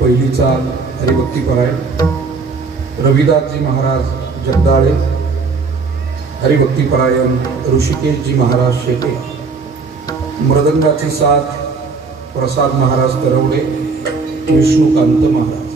पहिली चाल हरिभक्तीपरायण रविदासजी महाराज जगदाळे, हरिभक्तीपरायण ऋषिकेशजी महाराज शेटे, मृदंगाची साथ प्रसाद महाराज तरवडे, विष्णुकांत महाराज।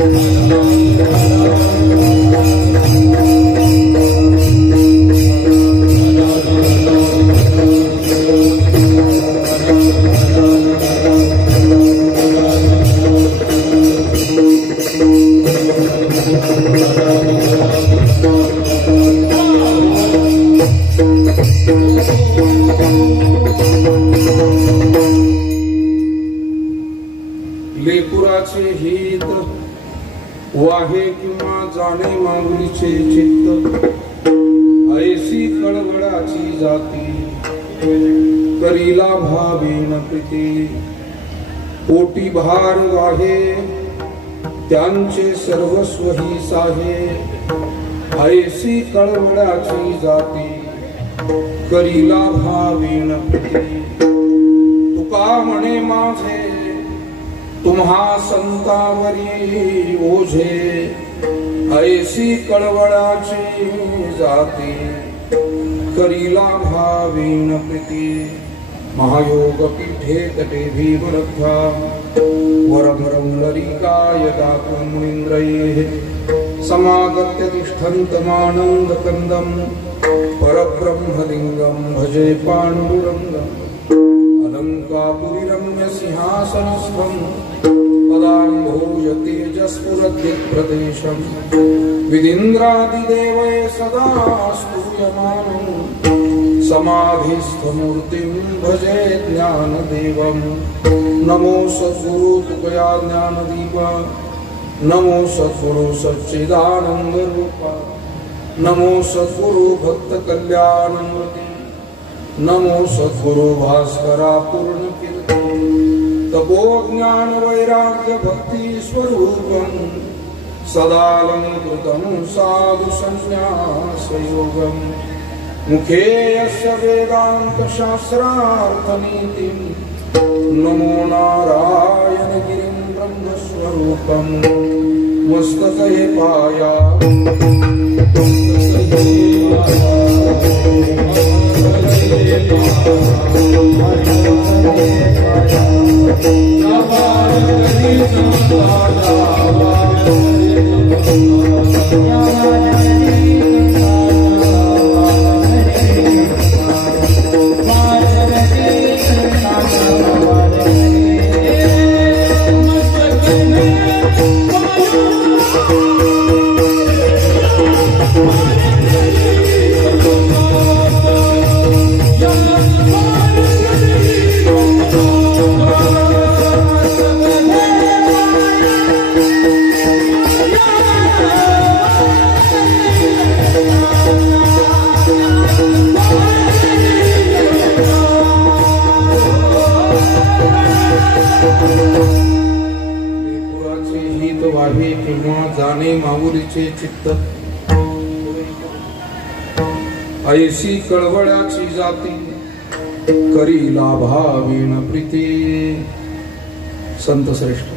लेपुराचे हित वाहे किंवा जाणे माऊलीचे चित्त ऐसी कळवळाची जाती करीला भावेन प्रीती पोटी भार वाहे त्यांचे सर्वस्व ही साहे ऐसी कळवळाची जाती करीला भावेन प्रीती तुका म्हणे माझे तुम्हा संतावरी ओझे ऐसी कळवळाची जाती करीला भावेन प्रीती महायोग पीठे तटे भीमरथा वरभरं लरिकाय दातुं मुनीन्द्रैः समागत्य तिष्ठन्तमानन्दकन्दं परब्रह्मलिङ्गं भजे पाण्डुरङ्गम् अलङ्कापुरीरम्य सिंहासनस्थं पदाम्भोज तेजस्फुरद्दिक्प्रदेशं विदिन्द्रादिदेवैः सदा स्तूयमानं समाधिस्थमूर्तिं भजे ज्ञानदेवं नमो सद्गुरु तुकया ज्ञानदीपा नमो सद्गुरु सच्चिदानंद रूपा नमो सद्गुरु भक्त कल्याणमूर्ति नमो सद्गुरु भास्करा पूर्ण कीर्ति तपो ज्ञान वैराग्य भक्ति स्वरूपं सदालंकृतं साधु संन्यासयोगं मुखे यस्य वेदांत शास्त्रार्थनीतिं नमो नारायण गिरिं ब्रह्मस्वरूपं मस्तके पाया जाने माऊलीचे चित्त ऐसी कळवळाची जाती करीला भावेन प्रीती संत श्रेष्ठ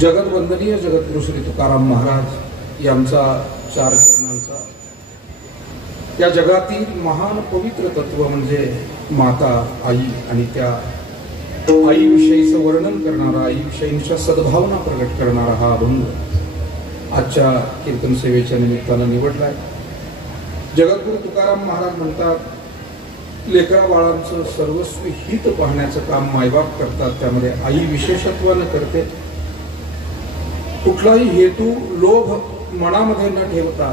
जगतवंदनीय जगद्गुरु श्री तुकाराम महाराज यांचा 4 चरणांचा या जगातील महान पवित्र तत्व म्हणजे माता आई आणि त्या आईविषयीचं वर्णन करणारा आईविषयींच्या सद्भावना प्रकट करणारा हा अभंग आजच्या कीर्तन सेवेच्या निमित्तानं निवडलाय। जगद्गुरु तुकाराम महाराज म्हणतात लेकरा बाळांचं सर्वस्वी हित पाहण्याचं काम मायबाप करतात, त्यामध्ये आई विशेषत्वानं करते। कुठलाही हेतू लोभ मनामध्ये न ठेवता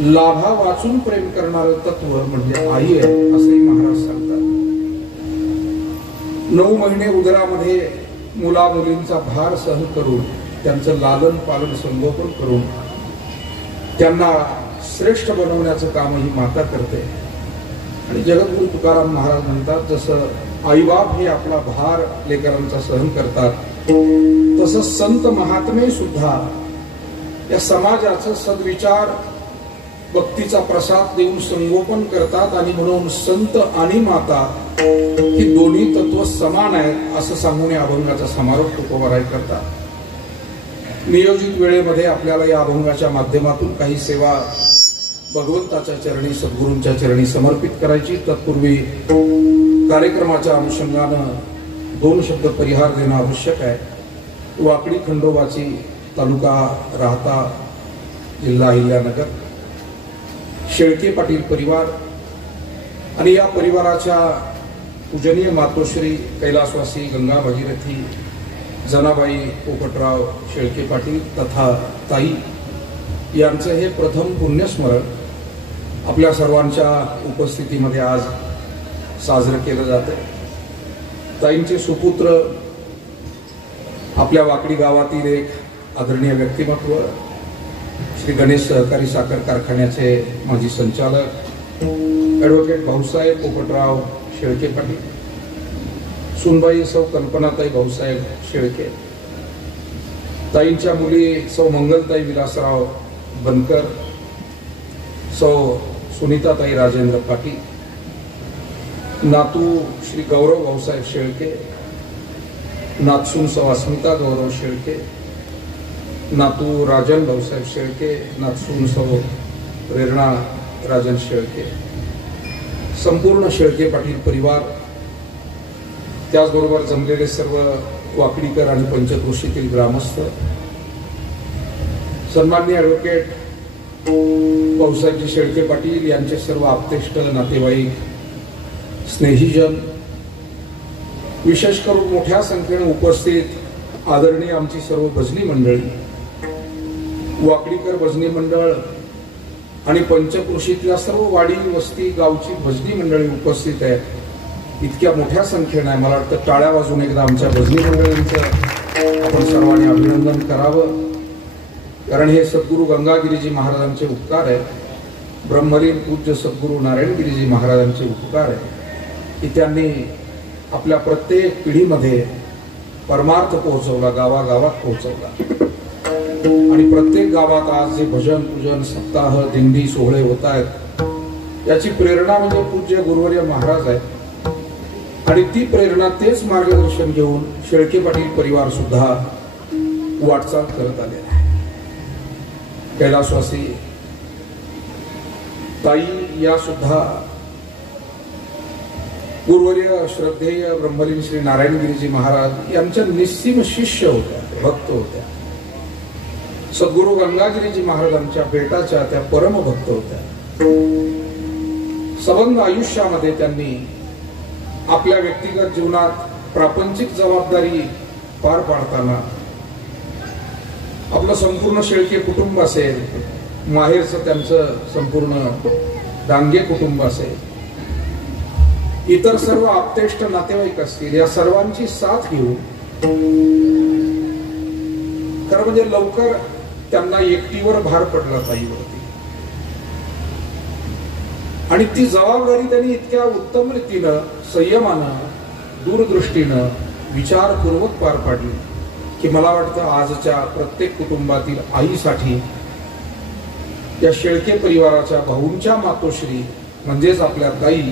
लाभा वाचून प्रेम करणारं तत्व म्हणजे आई आहे असंही महाराज सांगतात। 9 महिने उदरामध्ये मुला मुलींचा भार सहन करून त्यांचं लालन पालन संगोपन करून त्यांना श्रेष्ठ बनवण्याचं काम ही माता करते। आणि जगद्गुरु तुकाराम महाराज म्हणतात जसं आईबाप हे आपला भार लेकरांचा सहन करतात तसं संत महात्मे सुद्धा या समाजाचं सद्विचार भक्तीचा प्रसाद देऊन संगोपन करतात। आणि म्हणून संत आणि माता ही दोन्ही तत्व समान आहेत असं सांगून या अभंगाचा समारोप तुकोबाराय करतात। नियोजित वेळेमध्ये आपल्याला या अभंगाच्या माध्यमातून काही सेवा भगवंताच्या चरणी सद्गुरूंच्या चरणी समर्पित करायची। तत्पूर्वी कार्यक्रमाच्या अनुषंगानं 2 शब्द परिहार देणं आवश्यक आहे। वाकडी खंडोबाची, तालुका राहता, जिल्हा अहिल्यानगर, शेळके पाटील परिवार आणि या परिवाराच्या पूजनीय मातोश्री कैलासवासी गंगा भगीरथी जनाबाई पोपटराव शेळके पाटील तथा ताई यांचं हे प्रथम पुण्यस्मरण आपल्या सर्वांच्या उपस्थितीमध्ये आज साजरं केलं जातं. ताईंचे सुपुत्र, आपल्या वाकडी गावातील एक आदरणीय व्यक्तिमत्व, श्री गणेश सहकारी साखर कारखान्याचे माजी संचालक ॲडव्होकेट भाऊसाहेब पोपटराव शेळके पाटील, सुनबाई सौ कल्पनाताई भाऊसाहेब शेळके, ताईंच्या मुली सौ मंगलताई विलासराव बनकर, सौ सुनीताताई राजेंद्र पाटील, नातू श्री गौरव भाऊसाहेब शेळके, नातसून सौ अस्मिता गौरव शेळके, नातू राजन भाऊसाहेब शेळके, नातसून सौ प्रेरणा राजन शेळके, संपूर्ण शेळके पाटील परिवार, त्याचबरोबर जमलेले सर्व वाकडीकर आणि पंचक्रोशीतील ग्रामस्थ, सन्माननीय ॲडव्होकेट भाऊसाहेबजी शेळके पाटील यांचे सर्व आप्तेष्ट, नातेवाईक, स्नेहीजन, विशेष करून मोठ्या संख्येने उपस्थित आदरणीय आमची सर्व भजनी मंडळी, वाकडीकर भजनी मंडळ आणि पंचक्रोशीतल्या सर्व वाडी वस्ती गावची भजनी मंडळी उपस्थित आहेत. इतक्या मोठ्या संख्येने आहे, मला वाटतं टाळ्या वाजून एकदा आमच्या भजनी मंडळींचं आपण सर्वांनी अभिनंदन करावं. कारण हे सद्गुरू गंगागिरीजी महाराजांचे उपकार आहे, ब्रह्मलीन पूज्य सद्गुरू नारायणगिरीजी महाराजांचे उपकार आहे की त्यांनी आपल्या प्रत्येक पिढीमध्ये परमार्थ पोहोचवला, गावागावात पोहोचवला. आणि प्रत्येक गावात आज जे भजन पूजन सप्ताह दिंडी सोहळे होत आहेत, याची प्रेरणा म्हणजे पूज्य गुरुवर्य महाराज आहेत. आणि ती प्रेरणा, तेच मार्गदर्शन घेऊन शेळके पाटील परिवार सुद्धा वाटचाल करत आले आहे. कैलासवासी ताई या सुद्धा गुरुवर्य श्रद्धेय ब्रह्मलीन श्री नारायणगिरीजी महाराज यांच्या निस्सीम शिष्य होत्या, भक्त होत्या. सद्गुरू गंगागिरीजी महाराजांच्या बेटाच्या त्या परमभक्त होत्या. सबंध आयुष्यामध्ये त्यांनी आपल्या व्यक्तिगत जीवनात प्रापंचिक जबाबदारी पार पाडताना आपलं संपूर्ण शेळके कुटुंब असेल, माहेरचं त्यांचं संपूर्ण डांगे कुटुंब असेल, इतर सर्व आप्तेष्ट नातेवाईक असतील, या सर्वांची साथ घेऊन खरं म्हणजे लवकर त्यांना एकटीवर भार पडला ताईवरती. आणि ती जबाबदारी त्यांनी इतक्या उत्तम रीतीनं, संयमानं, दूरदृष्टीनं, विचारपूर्वक पार पाडली की मला वाटतं आजच्या प्रत्येक कुटुंबातील आईसाठी या शेळके परिवाराच्या भाऊंच्या मातोश्री म्हणजेच आपल्या ताई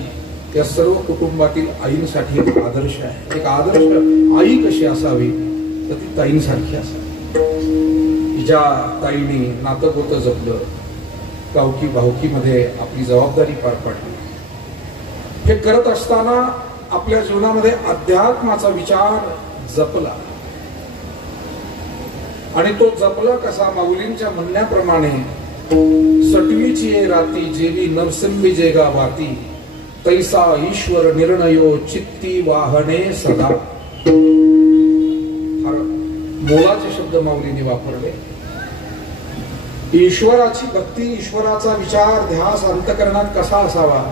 या सर्व कुटुंबातील आईंसाठी एक आदर्श आहे. एक आदर्श आई कशी असावी तर ती ताईंसारखी असावी. ज्या ताईंनी नातं गोतं जपलं, गावकी भावकीमध्ये आपली जबाबदारी पार पाडली. हे करत असताना आपल्या जीवनामध्ये अध्यात्माचा विचार जपला. आणि तो जपला कसा? माऊलींच्या म्हणण्याप्रमाणे सटवीची राती जेवी नरसिंबी जेगा वाती तैसा ईश्वर निर्णयो चित्ती वाहने सदा. मोलाचे शब्द माऊलींनी वापरले. ईश्वराची भक्ती, ईश्वराचा विचार ध्यास अंतकरणात कसा असावा?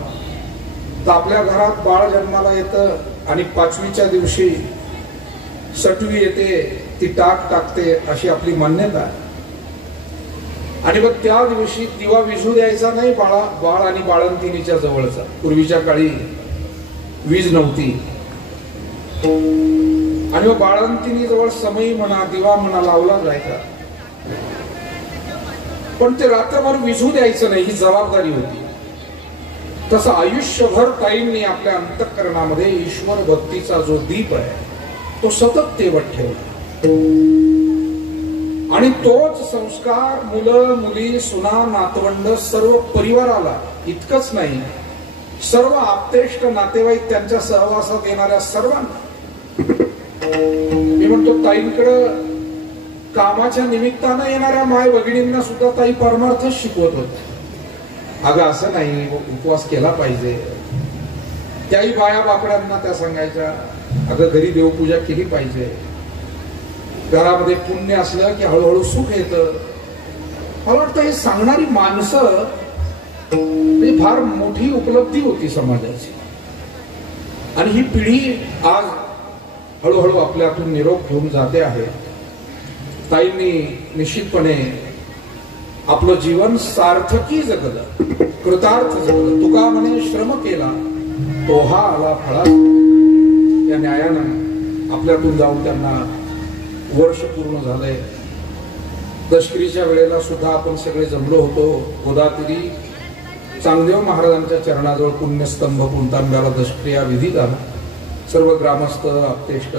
तर आपल्या घरात बाळ जन्माला येतं आणि 5वीच्या दिवशी सटवी येते, ती टाक टाकते अशी आपली मान्यता आहे. आणि मग त्या दिवशी दिवा विझू द्यायचा नाही बाळ आणि बाळंतिणीच्या जवळचा. पूर्वीच्या काळी वीज नव्हती आणि मग बाळंतिणी जवळ समई म्हणा, दिवा म्हणा लावला जायचा, पण ते रात्रभर विझू द्यायचं नाही, ही जबाबदारी होती. तसं आयुष्यभर ताईंनी आपल्या अंतःकरणामध्ये ईश्वर भक्तीचा जो दीप आहे तो सतत तेवत ठेवला. आणि तोच संस्कार मुलं मुली सुना नातवंड सर्व परिवाराला, इतकंच नाही सर्व आप्तेष्ट नातेवाईक त्यांच्या सहवासात येणाऱ्या सर्वांना. मी म्हणतो ताईंकडे कामाच्या निमित्तानं येणाऱ्या माय भगिनींना सुद्धा ताई परमार्थच शिकवत होत. अगं असं नाही, उपवास केला पाहिजे. त्याही बाया बापड्यांना त्या सांगायच्या, अगं घरी देवपूजा केली पाहिजे. घरामध्ये पुण्य असलं की हळूहळू सुख येतं. मला वाटतं हे सांगणारी माणसं म्हणजे फार मोठी उपलब्धी होती समाजाची. आणि ही पिढी आज हळूहळू आपल्यातून निरोप घेऊन जाते आहे. ताईंनी निश्चितपणे आपलं जीवन सार्थकी जगलं, कृतार्थ जगलं. तुका म्हणे श्रम केला तो हा आला फळा. या न्यायानं आपल्यातून जाऊन त्यांना वर्ष पूर्ण झालंय. दशकिरीच्या वेळेला सुद्धा आपण सगळे जमलो होतो. गोदातीरी चांगदेव महाराजांच्या चरणाजवळ पुण्यस्तंभ पुंतांब्याला दशक्रिया विधी झाला. सर्व ग्रामस्थ, आप्तेष्ट,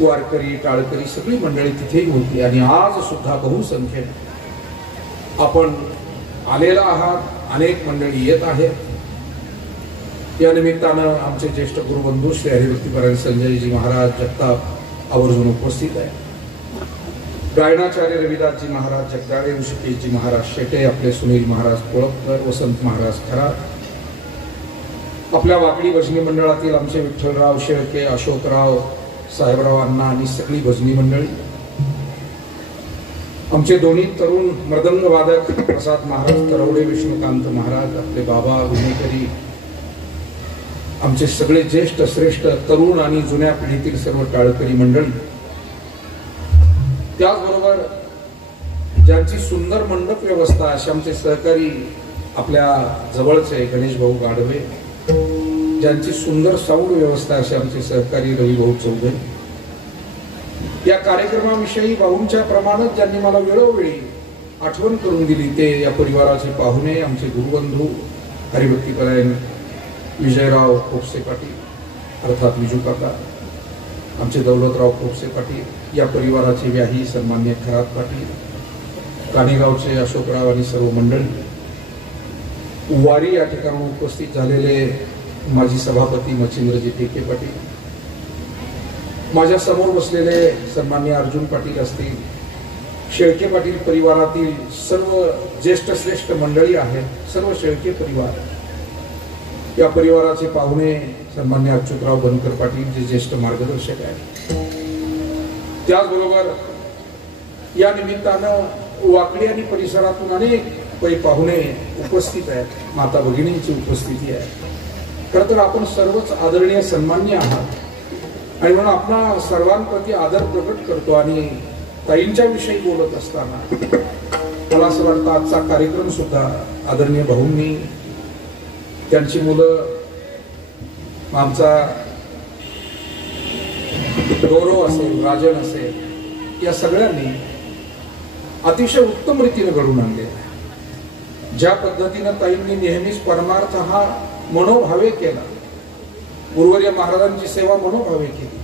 वारकरी, टाळकरी सगळी मंडळी तिथेही होती. आणि आज सुद्धा बहुसंख्येने आपण आलेला आहात. अनेक मंडळी येत आहेत. या निमित्तानं आमचे ज्येष्ठ गुरुबंधू श्री हरिभक्तीपरायण संजयजी महाराज जगताप आवर्जून उपस्थित आहे. गायनाचार्य रविदासजी महाराज जगदाळे, ऋषिकेशजी महाराज शेटे, आपले सुनील महाराज कोळपकर, वसंत महाराज खरात, आपल्या वाकडी भजनी मंडळातील आमचे विठ्ठलराव शेळके, अशोकराव, साहेबराव अण्णा आणि सगळी भजनी मंडळी, आमचे दोन्ही तरुण मृदंग वादक प्रसाद महाराज तरवडे, विष्णुकांत महाराज, आपले बाबा गुन्हेकरी, आमचे सगळे ज्येष्ठ श्रेष्ठ तरुण आणि जुन्या पिढीतील सर्व टाळकरी मंडळी, त्याचबरोबर ज्यांची सुंदर मंडप व्यवस्था असे आमचे सहकारी आपल्या जवळचे गणेश भाऊ गाढवे, ज्यांची सुंदर साऊंड व्यवस्था असे आमचे सहकारी रवी भाऊ चौधरी. या कार्यक्रमाविषयी भाऊंच्या प्रमाणात ज्यांनी मला वेळोवेळी आठवण करून दिली ते या परिवाराचे पाहुणे, आमचे गुरुबंधू हरिभक्तीपरायण विजयराव खोपसे पाटील अर्थात विजू काका, आमचे दौलतराव खोपसे पाटील, या परिवाराचे व्याही सन्मान्य खरात पाटील, काणेगावचे अशोकराव आणि सर्व मंडळी, वारी या ठिकाणी उपस्थित झालेले माजी सभापती मच्छिंद्रजी टेके पाटील, माझ्या समोर बसलेले सन्मान्य अर्जुन पाटील असतील, शेळके पाटील परिवारातील सर्व ज्येष्ठ श्रेष्ठ मंडळी आहेत, सर्व शेळके परिवार, या परिवाराचे पाहुणे सन्मान्य अच्युतराव बनकर पाटील जे ज्येष्ठ मार्गदर्शक आहेत. त्याचबरोबर या निमित्तानं वाकडी आणि परिसरातून अनेक पै पाहुणे उपस्थित आहेत. माता भगिनींची उपस्थिती आहे. खरं तर आपण सर्वच आदरणीय सन्मान्य आहात आणि म्हणून आपला सर्वांप्रती आदर प्रकट करतो. आणि ताईंच्या विषयी बोलत असताना मला असं वाटतं आजचा कार्यक्रम सुद्धा आदरणीय भाऊंनी, त्यांची मुलं, आमचा गौरव असेल, राजन असेल, या सगळ्यांनी अतिशय उत्तम रीतीने घडून आणले. ज्या पद्धतीनं ताईंनी नेहमीच परमार्थ हा मनोभावे केला, गुरुवर्य महाराजांची सेवा मनोभावे केली,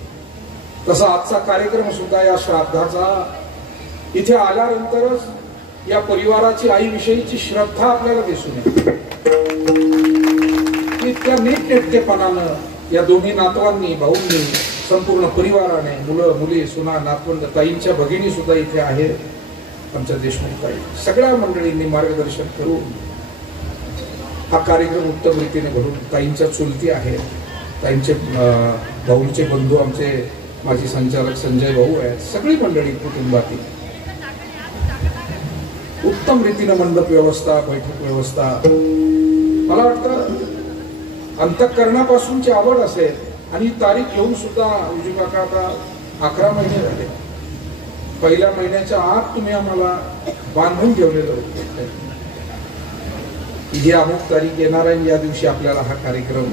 तसा आजचा कार्यक्रम सुद्धा या श्राद्धाचा इथे आल्यानंतरच या परिवाराची आईविषयीची श्रद्धा आपल्याला दिसून येते. इतक्या नीटनेटकेपणानं या दोन्ही नातवांनी, भाऊंनी, संपूर्ण परिवाराने, मुलं मुली, सुना, नातवंड, ताईंच्या भगिनी सुद्धा इथे आहेत, आमच्या देशमुख ताई, सगळ्या मंडळींनी मार्गदर्शन करून हा कार्यक्रम उत्तम रीतीने घडून, ताईंच्या चुलती आहेत, ताईंचे भाऊंचे बंधू आमचे माजी संचालक संजय भाऊ आहेत, सगळी मंडळी कुटुंबातील उत्तम रीतीने मंडप व्यवस्था, बैठक व्यवस्था. मला वाटतं अंतःकरणापासूनची आवड असेल आणि तारीख घेऊन सुद्धा विजू काका आता 11 महिने झाले. पहिल्या महिन्याच्या आत तुम्ही आम्हाला बांधून ठेवलेलं होतं ही अमुक तारीख येणार आहे, या दिवशी आपल्याला हा कार्यक्रम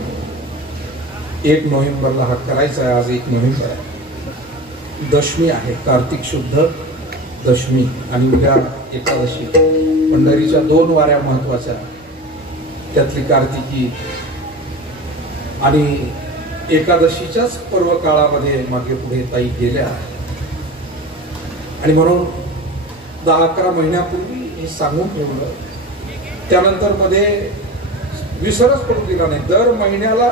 1 नोव्हेंबरला हा करायचा आहे. आज 1 नोव्हेंबर आहे, दशमी आहे, कार्तिक शुद्ध दशमी आणि उद्या एकादशी. पंढरीच्या 2 वाऱ्या महत्वाच्या, त्यातली कार्तिकी आणि एकादशीच्याच पर्व काळामध्ये मागे पुढे ताई गेल्या. आणि म्हणून 10-11 महिन्यापूर्वी हे सांगून ठेवलं. त्यानंतर मध्ये विसरच पडू दिला नाही. दर महिन्याला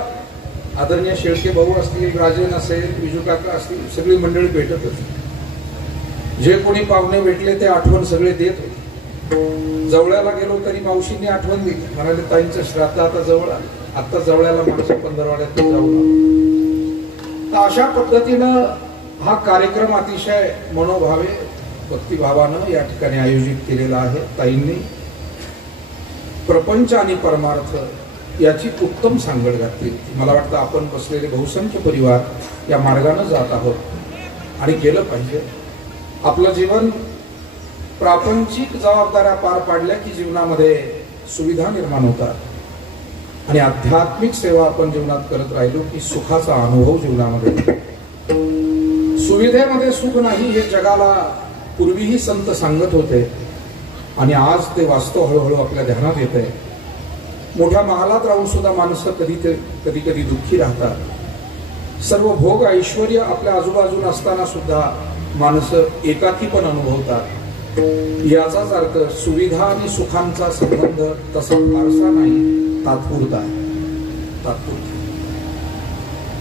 आदरणीय शेळके भाऊ असतील, राजन असेल, विजू काका असतील, सगळी मंडळी भेटत होती. जे कोणी पाहुणे भेटले ते आठवण सगळे देत होते. जवळ्याला गेलो तरी मावशींनी आठवण दिली, म्हणाले ताईंचं श्राद्ध आता जवळ आलं, आता जवळ्याला माणसं पंधरवाड्यात जाऊ. तर अशा पद्धतीनं हा कार्यक्रम अतिशय मनोभावे भक्तिभावानं या ठिकाणी आयोजित केलेला आहे. ताईंनी प्रपंच आणि परमार्थ याची उत्तम सांगड घातली. मला वाटतं आपण बसलेले बहुसंख्य परिवार या मार्गाने जात आहोत आणि गेलं पाहिजे. आपलं जीवन प्रापंचिक जबाबदाऱ्या पार पाडल्या की जीवनामध्ये सुविधा निर्माण होतात आणि आध्यात्मिक सेवा आपण जीवनात करत राहिलो की सुखाचा अनुभव जीवनामध्ये. सुविधेमध्ये सुख नाही हे जगाला पूर्वीही संत सांगत होते आणि आज ते वास्तव हळूहळू आपल्या ध्यानात येत आहे. मोठ्या महालात राहून सुद्धा माणसं कधी कधी दुःखी राहतात. सर्व भोग ऐश्वर्य आपल्या आजूबाजूला असताना सुद्धा माणसं एकाकी पण अनुभवतात. याचाच अर्थ सुविधा आणि सुखांचा संबंध तसा फारसा नाही, तात्पुरता आहे.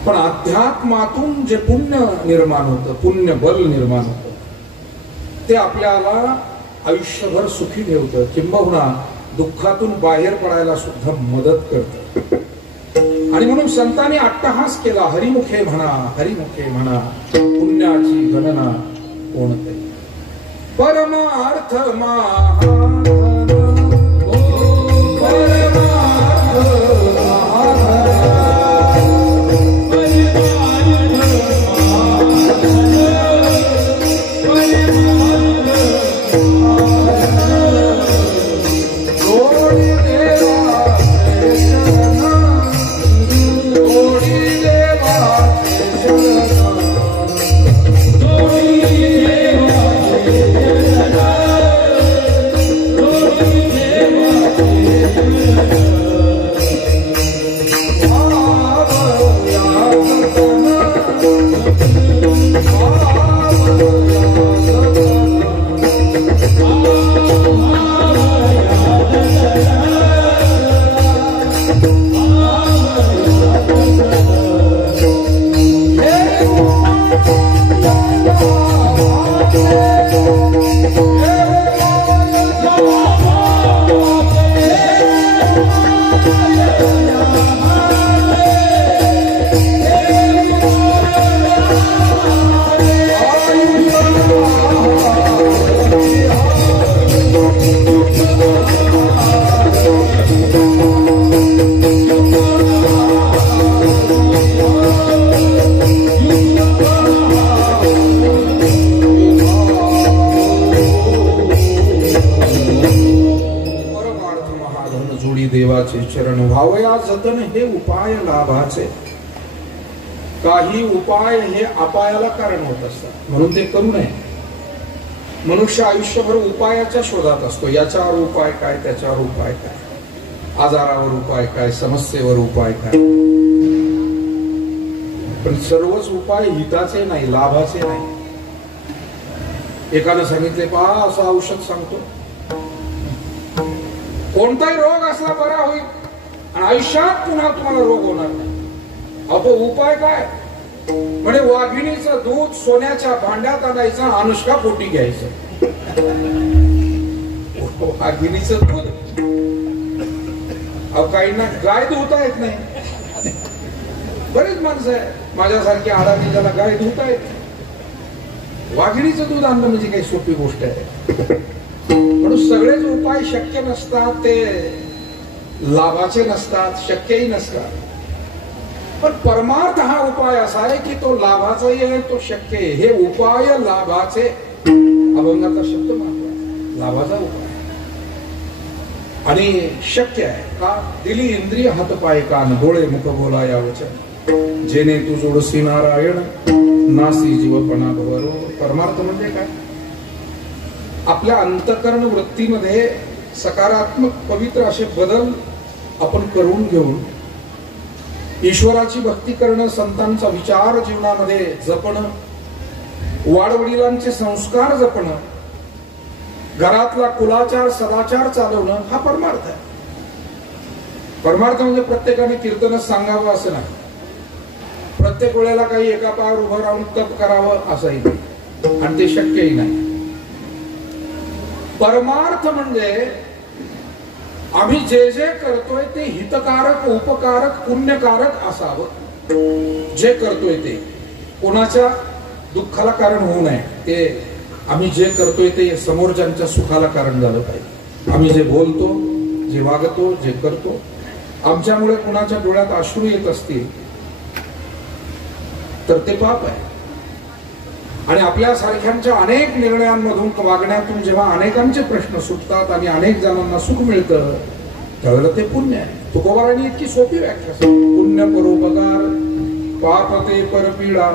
पण अध्यात्मातून जे पुण्य निर्माण होतं, पुण्य बल निर्माण होतं, ते आपल्याला आयुष्यभर सुखी ठेवतं, किंबहुना दुःखातून बाहेर पडायला सुद्धा मदत करतं. आणि म्हणून संतांनी अट्टहास केला, हरिमुखे म्हणा, हरिमुखे म्हणा, पुण्याची गणना कोणते. परमार्थ महाधन, चरण व्हावया जतन हे उपाय लाभाचे. काही उपाय हे अपायाला कारण होत असतात, म्हणून ते करू नये. मनुष्य आयुष्यभर उपायाच्या शोधात असतो. याच्यावर उपाय काय, त्याच्यावर उपाय काय, आजारावर उपाय काय, समस्येवर उपाय काय. पण सर्वच उपाय हिताचे नाही, लाभाचे नाही. एकानं सांगितले, पहा असं औषध सांगतो, कोणताही रोग असला बरा होईल आणि आयुष्यात पुन्हा तुम्हाला रोग होणार नाही. अहो उपाय काय म्हणे, वाघिणीचं दूध सोन्याच्या भांड्यात आणायचं, अनुष्का पोटी घ्यायचं. वाघिणीचं दूध, अहो काहींना गाय धुता येत नाही. बरेच माणसं आहे माझ्यासारखी आडाणी ज्याला गाय धुता येत. वाघिणीचं दूध आणणं म्हणजे काही सोपी गोष्ट आहे. म्हणून सगळेच उपाय शक्य नसतात, ते लाभाचे नसतात, शक्यही नसतात. पण परमार्थ हा उपाय असा आहे की तो लाभाचाही आहे, तो शक्य आहे. हे उपाय लाभाचे, अभंगाचा शब्द महत्वाचा, लाभाचा उपाय आणि शक्य आहे का. दिली इंद्रिय हातपाय कान डोळे मुख बोला या वचन, जेणे तू जोडसी नारायण नासी जीवपणा भवरो. परमार्थ म्हणजे काय, आपल्या अंतकरण वृत्तीमध्ये सकारात्मक पवित्र असे बदल आपण करून घेऊन ईश्वराची भक्ती करणं, संतांचा विचार जीवनामध्ये जपणं, वाडवडिलांचे संस्कार जपणं, घरातला कुलाचार सदाचार चालवणं हा परमार्थ आहे. परमार्थ म्हणजे प्रत्येकाने कीर्तनच सांगावं असं नाही, प्रत्येक वेळेला काही एका पायावर उभं राहून तप करावं असंही नाही, आणि ते शक्यही नाही. परमार्थ म्हणजे आम्ही जे जे करतोय ते हितकारक, उपकारक, पुण्यकारक असावं. जे करतोय ते कोणाच्या दुःखाला कारण होऊ नये. ते आम्ही जे करतोय ते समोरच्यांच्या सुखाला कारण झालं पाहिजे. आम्ही जे बोलतो, जे वागतो, जे करतो, आमच्यामुळे कुणाच्या डोळ्यात अश्रू येत असतील तर ते पाप आहे. आणि आपल्या सारख्यांच्या अनेक निर्णयांमधून, वागण्यातून जेव्हा अनेकांचे प्रश्न सुटतात आणि अनेक जणांना सुख मिळतं त्यावेळेला ते पुण्य आहे. तुकोबारांनी इतकी सोपी व्याख्या सांगितली. पुण्य परोपकार, पाप ते परपीडा,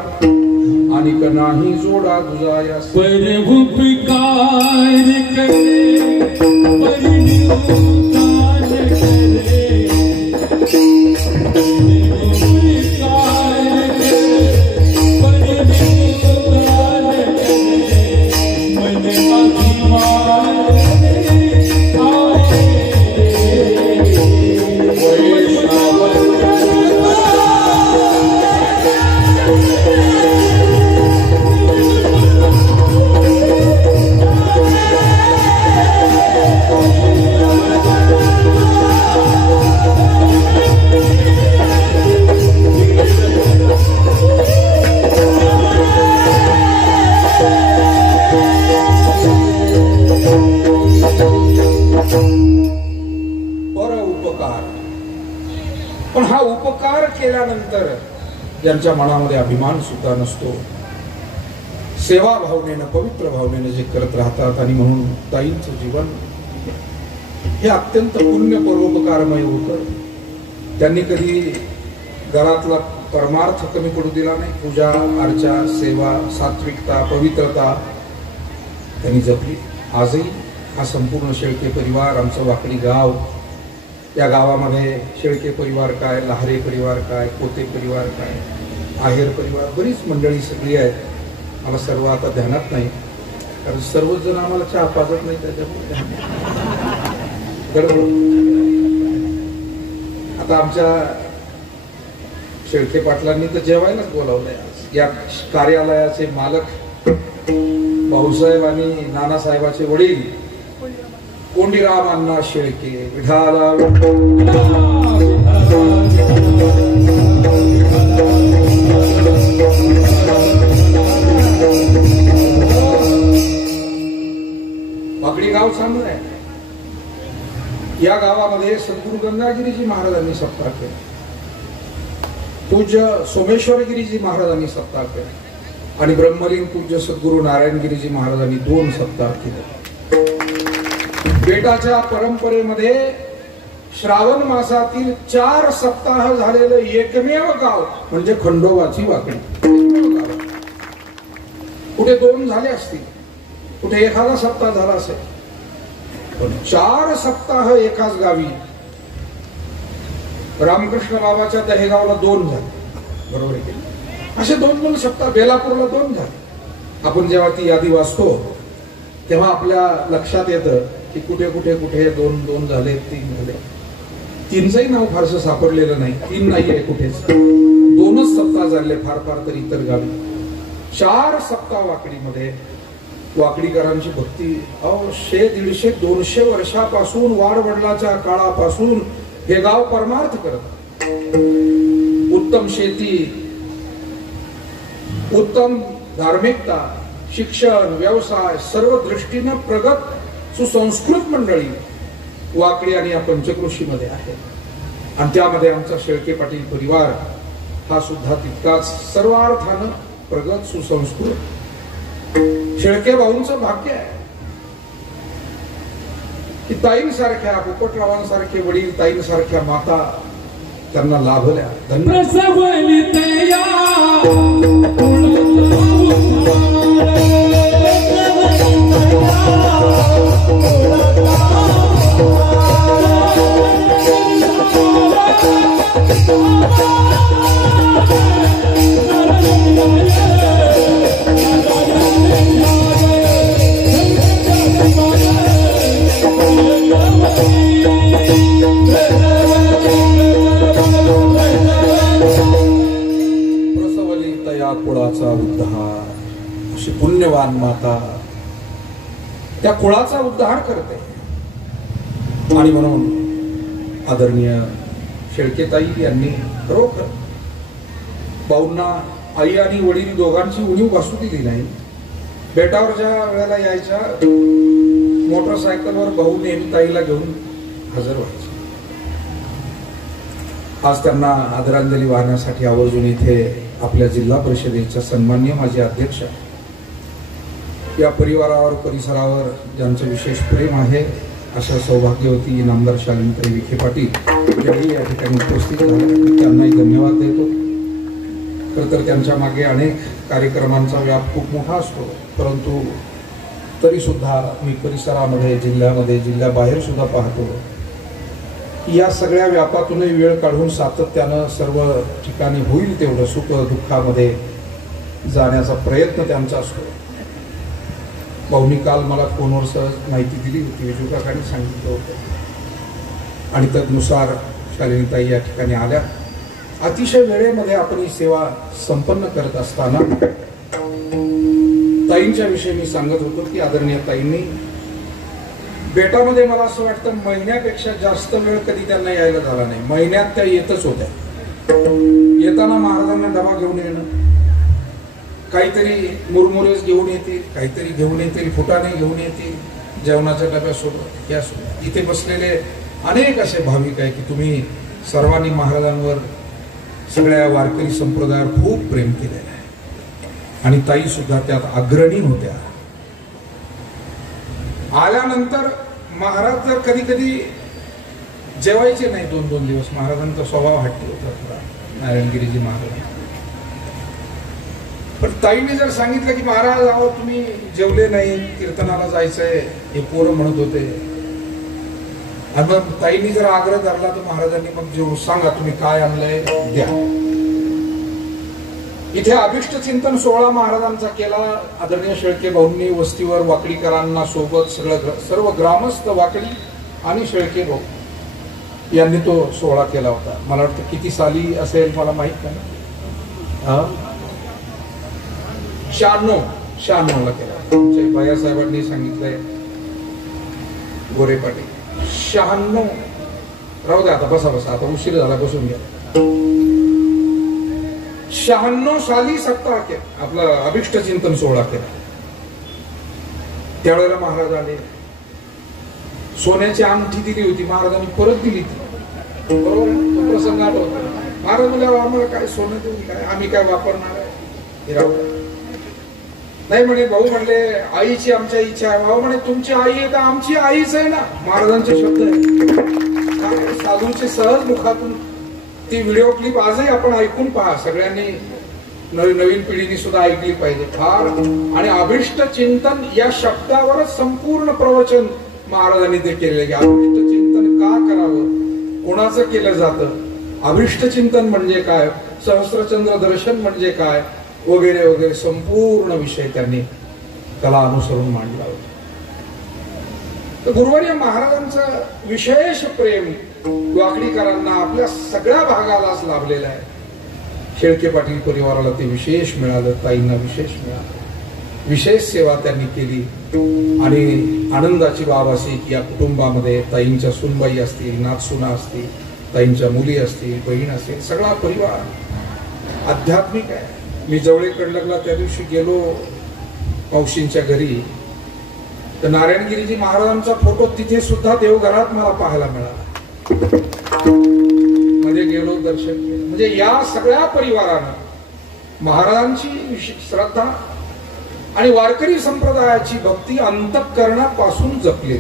आणि नाही जोडा दुजाया. परोपकार करे परिणितान करे. पण हा उपकार केल्यानंतर ज्यांच्या मनामध्ये अभिमान सुद्धा नसतो, सेवा भावनेनं, पवित्र भावनेनं जे करत राहतात, आणि म्हणून ताईंचं जीवन हे अत्यंत पुण्य परोपकारमय होतं. त्यांनी कधी घरातला परमार्थ कमी पडू दिला नाही. पूजा अर्चा, सेवा, सात्विकता, पवित्रता त्यांनी जपली. आजही हा संपूर्ण शेळके परिवार, आमचं वाकडी गाव, या गावामध्ये शेळके परिवार काय, लहारे परिवार काय, पोते परिवार काय, आहेर परिवार, बरीच मंडळी सगळी आहेत. मला सर्व आता ध्यानात नाही, कारण सर्वच जण आम्हाला चहा पाजत नाही, त्याच्यामुळे गडबड. आता आमच्या शेळके पाटलांनी तर जेवायलाच बोलावलंय. या कार्यालयाचे मालक भाऊसाहेब आणि नानासाहेबाचे वडील कोंडीराम अण्णा शेळके, विठाला वाकडी गाव चांगलं आहे. या गावामध्ये सद्गुरू गंगागिरीजी महाराजांनी सप्ताह केला, पूज्य सोमेश्वरगिरीजी महाराजांनी सप्ताह केला, आणि ब्रह्मलीन पूज्य सद्गुरू नारायणगिरीजी महाराजांनी 2 सप्ताह केले. बेटाच्या परंपरेमध्ये श्रावण मासातील 4 सप्ताह झालेलं एकमेव गाव म्हणजे खंडोबाची वाकडी. कुठे 2 झाले असतील, कुठे एखादा सप्ताह झाला असेल, पण 4 सप्ताह एकाच गावी. रामकृष्ण बाबाच्या दहेगावला 2 झाले, बरोबर आहे. असे 2-2 सप्ताह बेलापूरला 2 झाले. आपण जेव्हा ती यादी वाचतो तेव्हा आपल्या लक्षात येतं की कुठे कुठे कुठे 2-2 झाले, 3 झाले. 3चंही नाव फारसं सापडलेलं नाही. 3 नाहीये कुठेच. 2च सप्ताह झाले फार फार तर इतर गावी. 4 सप्ताह वाकडीमध्ये वाकडीकरांची भक्ती 100, 150, 200 वर्षापासून, वाडवडिलाच्या काळापासून हे गाव परमार्थ करत. उत्तम शेती, उत्तम धार्मिकता, शिक्षण, व्यवसाय, सर्व दृष्टीनं प्रगत सुसंस्कृत मंडळी वाकडी आणि या पंचक्रोशीमध्ये आहे. आणि त्यामध्ये आमचा शेळके पाटील परिवार हा सुद्धा तितकाच सर्वार्थानं प्रगत सुसंस्कृत. शेळके भाऊंचं भाग्य आहे की ताईंसारख्या, पोपटरावांसारखे वडील, ताईंसारख्या माता त्यांना लाभल्या. प्रसवली तया कुळाचा उद्धार, अशी पुण्यवान माता त्या कुळाचा उद्धार करते. आणि म्हणून आदरणीय शेळकेताई यांनी खरोखर भाऊंना आई आणि वडील दोघांची उणीव भासू दिली नाही. बेटावर ज्या वेळेला यायच्या मोटरसायकलवर भाऊ नेहमी ताईला घेऊन हजर व्हायचे. आज त्यांना आदरांजली वाहण्यासाठी आवर्जून इथे आपल्या जिल्हा परिषदेच्या सन्माननीय माजी अध्यक्ष या परिवारावर परिसरावर ज्यांचं विशेष प्रेम आहे अशा सौभाग्यवती नामदार शालिनीताई विखे पाटील यांनी या ठिकाणी उपस्थित झाले. त्यांनाही धन्यवाद देतो. खरं तर त्यांच्या मागे अनेक कार्यक्रमांचा व्याप खूप मोठा असतो, परंतु तरी सुद्धा मी परिसरामध्ये जिल्ह्यामध्ये जिल्ह्याबाहेर सुद्धा पाहतो या सगळ्या व्यापातूनही वेळ काढून सातत्यानं सर्व ठिकाणी होईल तेवढं सुख दुःखामध्ये जाण्याचा प्रयत्न त्यांचा असतो. भाऊनी काल मला फोनवर सहज माहिती दिली होती, विजू काकांनी सांगितलं होतं आणि तदनुसार शालिनीताई या ठिकाणी आल्या. अतिशय वेळेमध्ये आपण ही सेवा संपन्न करत असताना ताईंच्या विषयी मी सांगत होतो की आदरणीय ताईंनी बेटामध्ये मला असं वाटतं महिन्यापेक्षा जास्त वेळ कधी त्यांना यायला झाला नाही. महिन्यात त्या येतच होत्या. येताना महाराजांना डबा घेऊन येणं, काहीतरी मुरमुरेच घेऊन येतील, काहीतरी घेऊन येतील, फुटाणे घेऊन येतील जेवणाच्या डब्यासोबत. यासोबत इथे बसलेले अनेक असे भाविक आहे की तुम्ही सर्वांनी महाराजांवर सगळ्या वारकरी संप्रदायावर खूप प्रेम केलेलं आहे आणि ताई सुद्धा त्यात अग्रणी होत्या. आल्यानंतर महाराज जर कधी कधी जेवायचे नाही 2-2 दिवस. महाराजांचा स्वभाव हट्टी होता थोडा, नारायणगिरीजी महाराज. पण ताईने जर सांगितलं की महाराज आहो तुम्ही जेवले नाही, कीर्तनाला जायचंय हे पोरं म्हणत होते, आणि मग ताईंनी जर आग्रह धरला तर महाराजांनी मग जेव सांगा तुम्ही काय आणलंय द्या. इथे अभिष्ट चिंतन सोहळा महाराजांचा केला. आदरणीय शेळके भाऊंनी वस्तीवर वाकडीकरांना सोबत सर्व ग्रामस्थ वाकडी आणि शेळके भाऊ यांनी तो सोहळा केला होता. मला वाटतं किती साली असेल मला माहित नाही. 96 ला केला. भैयासाहेबांनी सांगितलंय गोरे पाटील 96. राहू द्या आता, बसा आता उशीर झाला, बसून घ्या. 96 साली सप्ताह केला, आपला अभिष्ट चिंतन सोहळा केला. त्यावेळेला महाराज आले. सोन्याची अंगठी दिली होती, महाराजांनी परत दिली ती. बरोबर तो प्रसंग आठवतो. महाराज म्हणजे आम्हाला काय सोनं देऊन काय, आम्ही काय वापरणार आहे. नाही म्हणे भाऊ म्हणले आईची आमच्या इच्छा आहे. भाऊ म्हणे तुमची आई आहे तर आमची आईच आहे ना. महाराजांचे शब्द आहे. साधूचे सहज मुखातून ती व्हिडिओ क्लिप आजही आपण ऐकून पहा. सगळ्यांनी नवीन पिढीने सुद्धा ऐकली पाहिजे फार. आणि अभिष्ट चिंतन या शब्दावरच संपूर्ण प्रवचन महाराजांनी ते केले की अभिष्ट चिंतन का करावं, कोणाचं केलं जातं, अभिष्ट चिंतन म्हणजे काय, सहस्त्रचंद्र दर्शन म्हणजे काय वगैरे वगैरे संपूर्ण विषय त्यांनी त्याला अनुसरून मांडला होता. तर गुरुवर्य महाराजांचं विशेष प्रेम वाकडीकरांना आपल्या सगळ्या भागालाच लाभलेलं आहे. शेळके पाटील परिवाराला ते विशेष मिळालं, ताईंना विशेष मिळालं. विशेष सेवा त्यांनी केली आणि आनंदाची बाब अशी की या कुटुंबामध्ये ताईंच्या सुनबाई असतील, नातसुना असतील, ताईंच्या मुली असतील, बहीण असेल, सगळा परिवार आध्यात्मिक आहे. मी जवळे कडलगला त्या दिवशी गेलो मावशींच्या घरी, तर नारायणगिरीजी महाराजांचा फोटो तिथे सुद्धा देवघरात मला पाहायला मिळाला. मध्ये गेलो, दर्शन केलं. म्हणजे या सगळ्या परिवारानं महाराजांची श्रद्धा आणि वारकरी संप्रदायाची भक्ती अंतःकरणापासून जपली.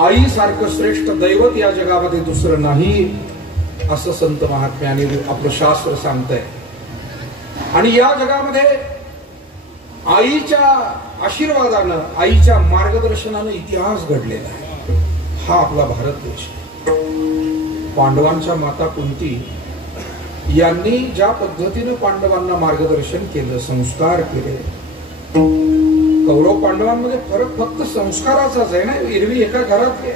आई सारखं श्रेष्ठ दैवत या जगामध्ये दुसरं नाही असं संत महात्म्याने आपलं शास्त्र सांगतंय. आणि या जगामध्ये आईच्या आशीर्वादानं, आईच्या मार्गदर्शनानं इतिहास घडलेला आहे. हा आपला भारत देश. पांडवांच्या माता कुंती यांनी ज्या पद्धतीने पांडवांना मार्गदर्शन केलं, संस्कार केले. कौरव पांडवांमध्ये फरक फक्त संस्काराचाच आहे ना. एरवी एका घरातले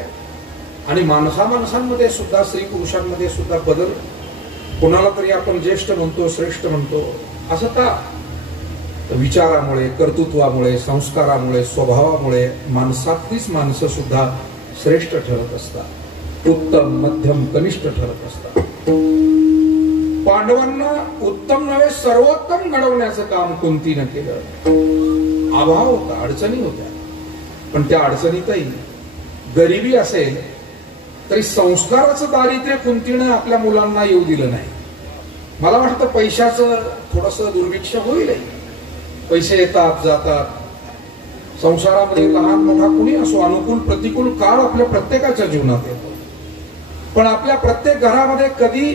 आणि माणसांमध्ये सुद्धा, स्त्री पुरुषांमध्ये सुद्धा बदल. कोणाला तरी आपण ज्येष्ठ म्हणतो, श्रेष्ठ म्हणतो. असं का? विचारामुळे, कर्तृत्वामुळे, संस्कारामुळे, स्वभावामुळे माणसातलीच माणसं सुद्धा श्रेष्ठ ठरत असतात, उत्तम, मध्यम, कनिष्ठ ठरत असतात. पांडवांना उत्तम नव्हे सर्वोत्तम घडवण्याचं काम कुंतीनं केलं. अभाव होता, अडचणी होत्या, पण त्या अडचणीतही गरिबी असेल तरी संस्काराचं दारिद्र्य कुंतीनं आपल्या मुलांना येऊ दिलं नाही. मला वाटतं पैशाचं थोडंसं दुर्भिक्ष होईल. पैसे येतात जातात, संसारामध्ये लहान मोठा कुणी असो, अनुकूल प्रतिकूल काळ आपल्या प्रत्येकाच्या जीवनात येतो. पण आपल्या प्रत्येक घरामध्ये कधी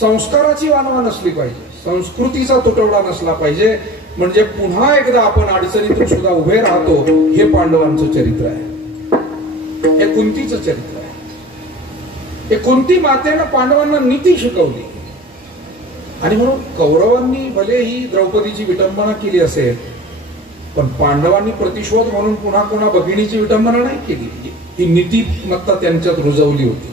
संस्काराची वानवा नसली पाहिजे, संस्कृतीचा तुटवडा नसला पाहिजे. म्हणजे पुन्हा एकदा आपण अडचणीतून सुद्धा उभे राहतो. हे पांडवांचं चरित्र आहे, हे कुंतीचं चरित्र आहे. हे कुंती मातेनं पांडवांना नीती शिकवली. आणि म्हणून कौरवांनी भले ही द्रौपदीची विटंबना केली असेल, पण पांडवांनी प्रतिशोध म्हणून पुन्हा पुन्हा भगिनीची विटंबना नाही केली. ही नीतिमत्ता त्यांच्यात रुजवली होती.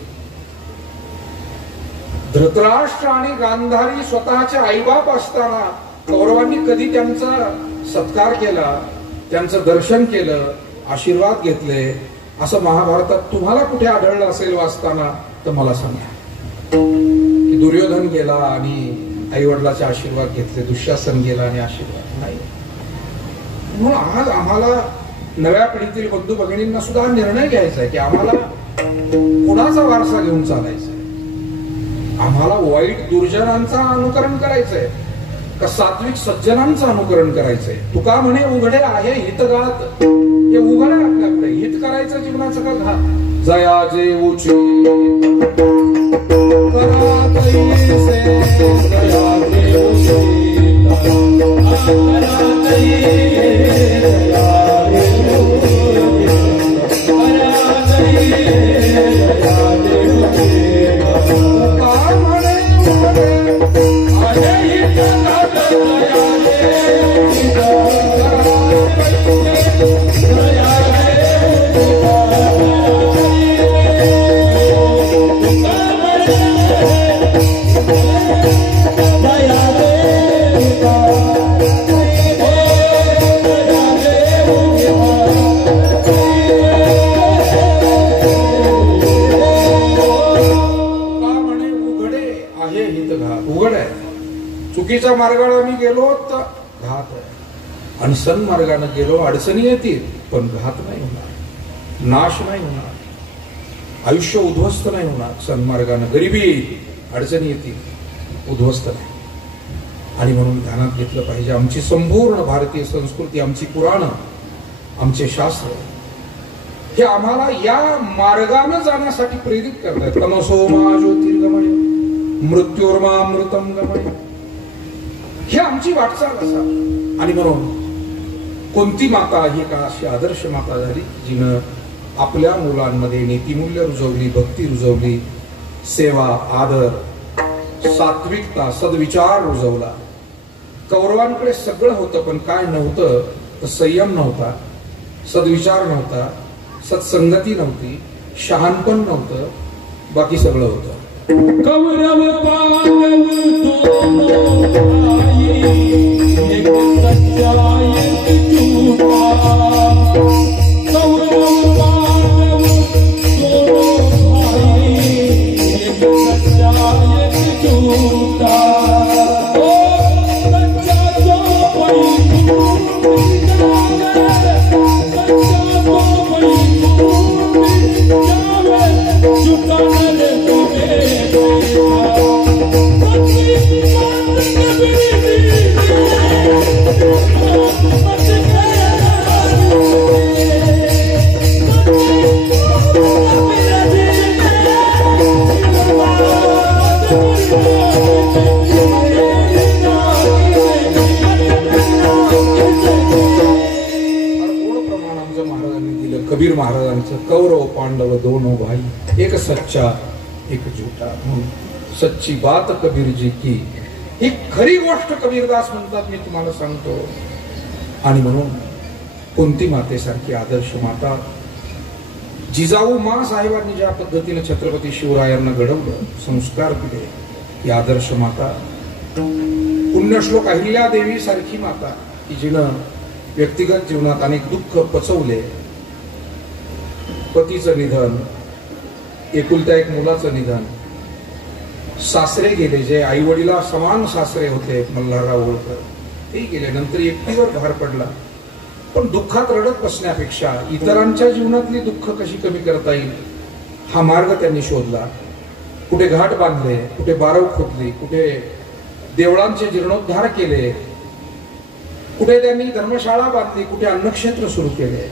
धृतराष्ट्र आणि गांधारी स्वतःचे आईबाप असताना कौरवांनी कधी त्यांचा सत्कार केला, त्यांचं दर्शन केलं, आशीर्वाद घेतले, असं महाभारतात तुम्हाला कुठे आढळलं असेल वाचताना तर मला सांगा. की दुर्योधन गेला आणि आई वडिलाचे आशीर्वाद घेतले, दुःशासन गेला आणि आशीर्वाद नाही. म्हणून आज आम्हाला नव्या पिढीतील बंधू भगिनींना सुद्धा हा निर्णय घ्यायचा आहे की आम्हाला कुणाचा वारसा घेऊन चालायचा आहे. आम्हाला वाईट दुर्जनांचा अनुकरण करायचंय का सात्विक सज्जनांचं अनुकरण करायचंय. तुका म्हणे उघडे आहे हितघात. हे उघड आहे आपल्याकडे. हित करायचं जीवनाचं का घात. जया जेऊची चुकीच्या मार्गाने मी गेलो तर घात आहे, आणि सन्मार्गाने गेलो अडचणी येतील पण घात नाही होणार, नाश नाही होणार, आयुष्य उद्ध्वस्त नाही होणार. सन्मार्गाने गरिबी अडचणी येतील, उद्ध्वस्त नाही. आणि म्हणून ध्यानात घेतलं पाहिजे आमची संपूर्ण भारतीय संस्कृती, आमची पुराणं, आमचे शास्त्र हे आम्हाला या मार्गाने जाण्यासाठी प्रेरित करतात. तमसो मा ज्योतिर्गमय मृत्योर्मा अमृतम गमय. हे आमची वाटचाल असावी. आणि म्हणून कोणती माता ही का अशी आदर्श माता झाली जिनं आपल्या मुलांमध्ये नीतिमूल्य रुजवली, भक्ती रुजवली, सेवा, आदर, सात्विकता, सद्विचार रुजवला. कौरवांकडे सगळं होतं पण काय नव्हतं तर संयम नव्हता, सद्विचार नव्हता, सत्संगती नव्हती, शहाणपण नव्हतं, बाकी सगळं होतं. कौरव पांडव दोनों भाई, एक सच्चा एक झूठा. कौरव पांडव दोनों भाई, एक सच्चा एक झूठा. ओ सच्चा तो कोई झूठ जावे, सच्चा तो कोई झूठ जावे, झूठा न तुम्हें. कबीर महाराजांचं कौरव पांडव दोनों भाई, एक सच्चा एक झूठा. सच्ची बात कबीर जी की. ही खरी गोष्ट कबीरदास म्हणतात, मी तुम्हाला सांगतो. आणि म्हणून कुंती मातेसारखी आदर्श माता, जिजाऊ मा साहेबांनी ज्या पद्धतीने छत्रपती शिवरायांना घडवलं, संस्कार दिले, ही आदर्श माता. पुण्यश्लोक अहिल्या देवी सारखी माता की जिनं व्यक्तिगत जीवनात अनेक दुःख पचवले. पतीचं निधन, एकुलत्या एक मुलाचं निधन, सासरे गेले जे आई वडिला समान सासरे होते, मल्हारराव होळकर, ते गेले. नंतर एकटीवर भार पडला. पण दुःखात रडत बसण्यापेक्षा इतरांच्या जीवनातली दुःख कशी कमी करता येईल हा मार्ग त्यांनी शोधला. कुठे घाट बांधले, कुठे बारव खोदली, कुठे देवळांचे जीर्णोद्धार केले, कुठे त्यांनी धर्मशाळा बांधली, कुठे अन्नक्षेत्र सुरू केले.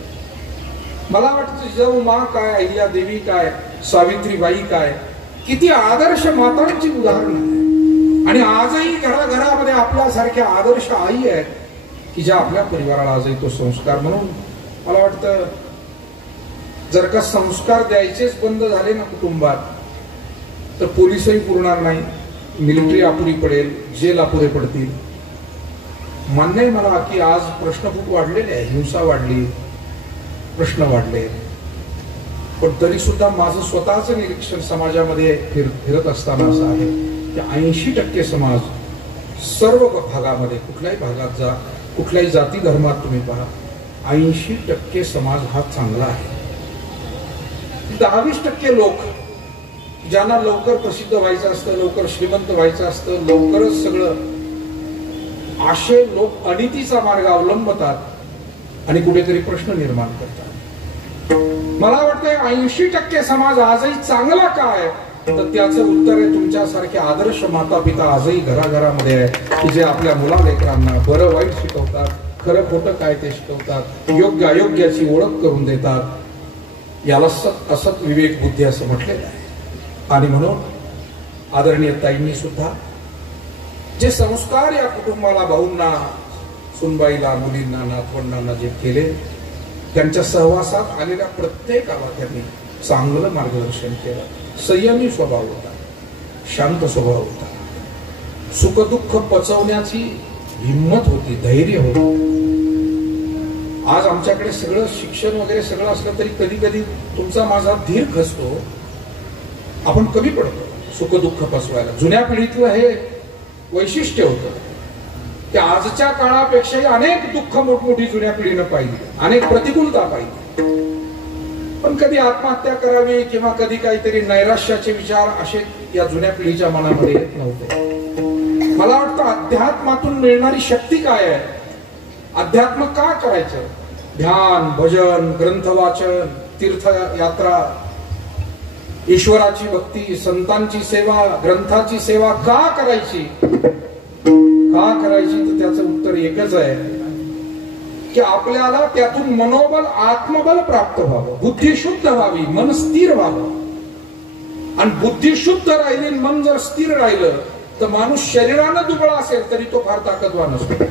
मला वाटतं जिजाऊ मा काय, अहिल्या देवी काय, सावित्रीबाई काय, किती आदर्श मातांची उदाहरणं आहे. आणि आजही घराघरामध्ये आपल्यासारख्या आदर्श आई आहेत की ज्या आपल्या परिवाराला आजही तो संस्कार. म्हणून मला वाटतं जर का संस्कार द्यायचेच बंद झाले ना कुटुंबात, तर पोलीसही पुरणार नाही, मिलिटरी अपुरी पडेल, जेल अपुरे पडतील. मान्य आहे मला की आज प्रश्न खूप वाढलेले आहे, हिंसा वाढली, प्रश्न वाढले. पण तरी सुद्धा माझं स्वतःचं निरीक्षण समाजामध्ये फिरत असताना असं आहे की 80% समाज सर्व भागामध्ये, कुठल्याही भागात जा, कुठल्याही जाती धर्मात तुम्ही पहा, 80% समाज हा चांगला आहे. 10-20% लोक ज्यांना लवकर प्रसिद्ध व्हायचं असतं, लवकर श्रीमंत व्हायचं असतं, लवकरच सगळं, असे लोक अनितीचा मार्ग अवलंबतात आणि कुठेतरी प्रश्न निर्माण करतात. मला वाटतं 80% समाज आजही चांगला काय, तर त्याचं उत्तर आहे तुमच्यासारखे आदर्श माता पिता आजही घराघरामध्ये आहे की जे आपल्या मुला लेकरांना बरं वाईट शिकवतात, खरं खोटं काय ते शिकवतात, योग्य अयोग्याची ओळख करून देतात. याला सत असत विवेक बुद्धी असं म्हटलेलं आहे. आणि म्हणून आदरणीय ताईंनी सुद्धा जे संस्कार या कुटुंबाला, भाऊंना, सुनबाईला, मुलींना, नातवंडांना जे केले, त्यांच्या सहवासात आलेल्या प्रत्येकाला त्यांनी चांगलं मार्गदर्शन केलं. संयमी स्वभाव होता, शांत स्वभाव होता, सुखदुःख पचवण्याची हिंमत होती, धैर्य होतं. आज आमच्याकडे सगळं शिक्षण वगैरे सगळं असलं तरी कधी कधी तुमचा माझा धीर खचतो, आपण कमी पडतो सुखदुःख पचवायला. जुन्या पिढीतलं हे वैशिष्ट्य होतं की आजच्या काळापेक्षाही अनेक दुःख मोठमोठी जुन्या पिढीनं पाहिली, अनेक प्रतिकूलता पाहिली. पण कधी आत्महत्या करावी किंवा कधी काहीतरी नैराश्याचे विचार असे या जुन्या पिढीच्या मनामध्ये येत नव्हते. मला वाटतं अध्यात्मातून मिळणारी शक्ती काय आहे, अध्यात्म का करायचं, ध्यान, भजन, ग्रंथ वाचन, तीर्थयात्रा, ईश्वराची भक्ती, संतांची सेवा, ग्रंथाची सेवा का करायची, का करायची, तर त्याचं उत्तर एकच आहे की आपल्याला त्यातून मनोबल, आत्मबल प्राप्त व्हावं, बुद्धी शुद्ध व्हावी, मन स्थिर व्हावं. आणि बुद्धी शुद्ध राहिली, मन जर स्थिर राहिलं तर माणूस शरीरानं दुबळा असेल तरी तो फार ताकदवान असतो.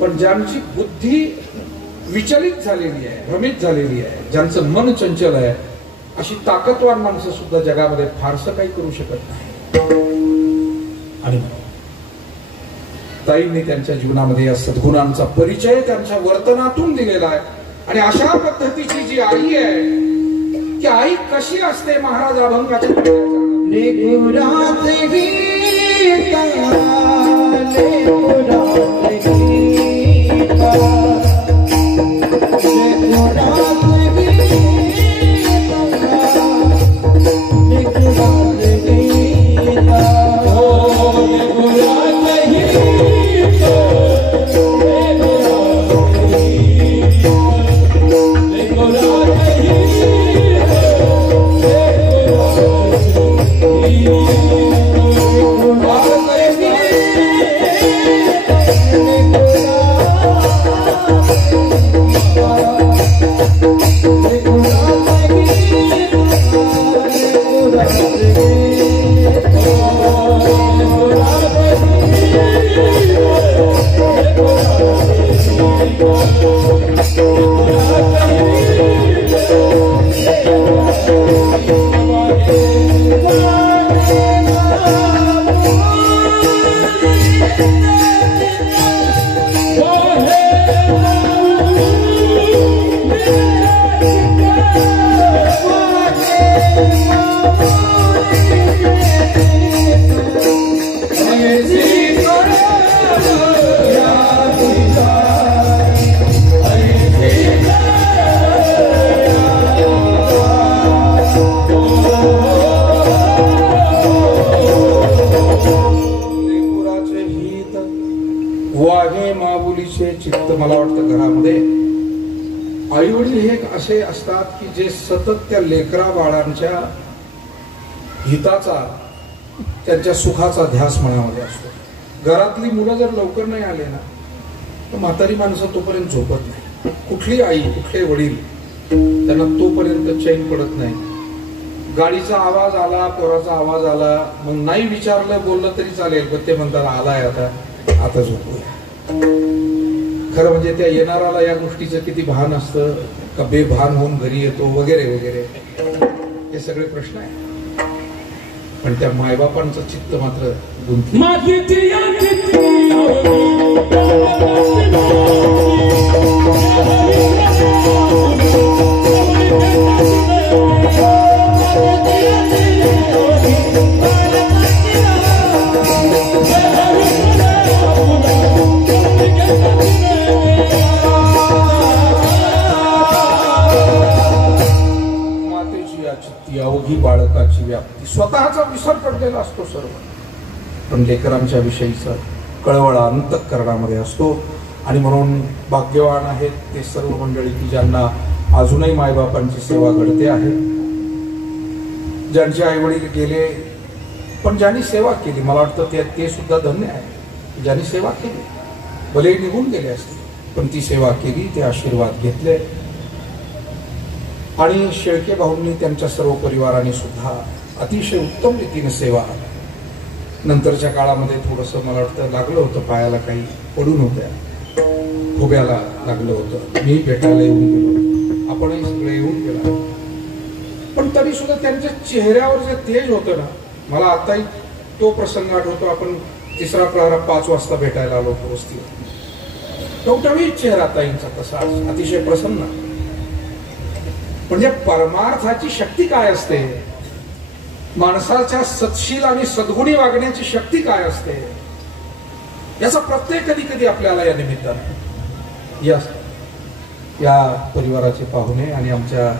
पण ज्यांची बुद्धी विचलित झालेली आहे, भ्रमित झालेली आहे, ज्यांचं मन चंचल आहे, अशी ताकदवान माणसं सुद्धा जगामध्ये फारसं काही करू शकत नाही. आणि ताईंनी त्यांच्या जीवनामध्ये या सद्गुणांचा परिचय त्यांच्या वर्तनातून दिलेला आहे. आणि अशा पद्धतीची जी आई आहे, की आई कशी असते, महाराज अभंगाच्या सुखाने माऊलीचे चित्त. मला वाटतं घरामध्ये आई वडील हे असे असतात की जे सतत त्या लेकरा बाळांच्या हिताचा, त्यांच्या सुखाचा ध्यास मनामध्ये असतो. घरातली मुलं जर लवकर नाही आले ना तर म्हातारी माणसं तोपर्यंत झोपत नाही. कुठली आई, कुठले वडील त्यांना तोपर्यंत चैन पडत नाही. गाडीचा आवाज आला, पोराचा आवाज आला, मग नाही विचारलं बोललं तरी चालेल, पण ते म्हणतात आलाय आता झोपूया. खरं म्हणजे त्या येणाराला या गोष्टीचं किती भान असतं का बेभान होऊन घरी येतो वगैरे वगैरे, हे सगळे प्रश्न आहे. पण त्या मायबापांचं चित्त मात्र गुंतलं. अवघी बाळकाची व्याप्ती. स्वतःचा विसर पडलेला असतो सर्व, पण लेकरांच्या विषयीचा कळवळा अंतःकरणामध्ये असतो. आणि म्हणून भाग्यवान आहेत ते सर्व मंडळी की ज्यांना अजूनही मायबापांची सेवा घडते आहे. ज्यांचे आई वडील गेले पण ज्यांनी सेवा केली, मला वाटतं ते सुद्धा धन्य आहे. ज्यांनी सेवा केली, भले निघून गेले असते पण ती सेवा केली, ते आशीर्वाद घेतले. आणि शेळके भाऊंनी त्यांच्या सर्व परिवाराने सुद्धा अतिशय उत्तम रीतीने सेवा. नंतरच्या काळामध्ये थोडंसं मला वाटतं लागलं होतं, पायाला काही पडून होत्या, खोब्याला लागलं होतं. मी भेटायला येऊन गेलो, आपणही सगळे येऊन गेला, पण तरी सुद्धा त्यांच्या चेहऱ्यावर जे तेज होतं ना, मला आताही तो प्रसंग आठवतो. आपण तिसरा प्रहरा 5 वाजता भेटायला आलो होतो वस्तीवर. टवटवीत चेहरा ताईंचा तसा, अतिशय प्रसन्न. म्हणजे परमार्थाची शक्ती काय असते, माणसाच्या सत्शील आणि सद्गुणी वागण्याची शक्ती काय असते, याचा प्रत्येक कधी कधी आपल्याला या निमित्ताने या परिवाराचे पाहुणे आणि आमच्या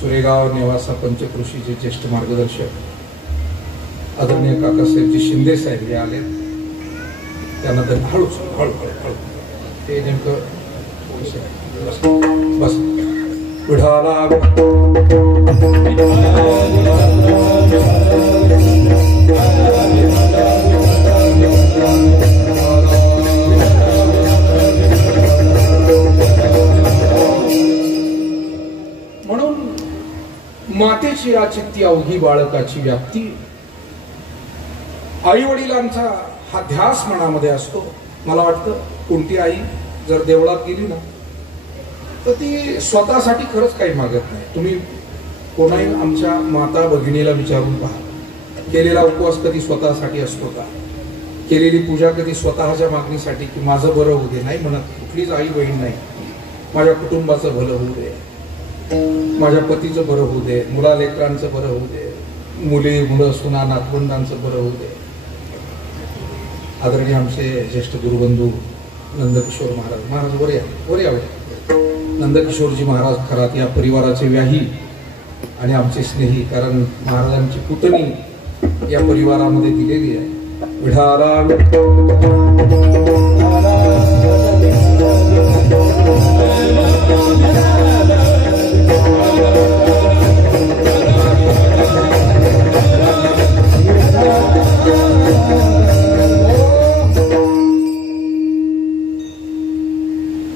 सुरेगाव नेवासा पंचकृषीचे ज्येष्ठ मार्गदर्शक आदरणीय काकासाहेबजी शिंदे साहेब हे आले. त्यांना तर हळू ते नेमकं बस विढाला म्हणून मातेची चित्ती अवघी बाळकाची व्याप्ती. आई वडिलांचा हा ध्यास मनामध्ये असतो. मला वाटतं कोणती आई जर देवळात गेली ना तर ती स्वतःसाठी खरंच काही मागत नाही. तुम्ही कोणाही आमच्या माता भगिनीला विचारून पहा, केलेला उपवास कधी स्वतःसाठी असतो का, केलेली पूजा कधी स्वतःच्या मागणीसाठी की माझं बरं होऊ दे, नाही म्हणत. कुठलीच आई बहीण नाही, माझ्या कुटुंबाचं भलं होऊ दे, माझ्या पतीचं बरं होऊ दे, मुला लेकरांचं बरं होऊ दे, मुली मुलं सुना नातवंडांचं बरं होऊ दे. आदरणीय आमचे ज्येष्ठ गुरुबंधू नंदकिशोर महाराज वर या नंदकिशोरजी महाराज खरात या परिवाराचे व्याही आणि आमचे स्नेही, कारण महाराजांची पुतणी या परिवारामध्ये दिलेली आहे. विढाला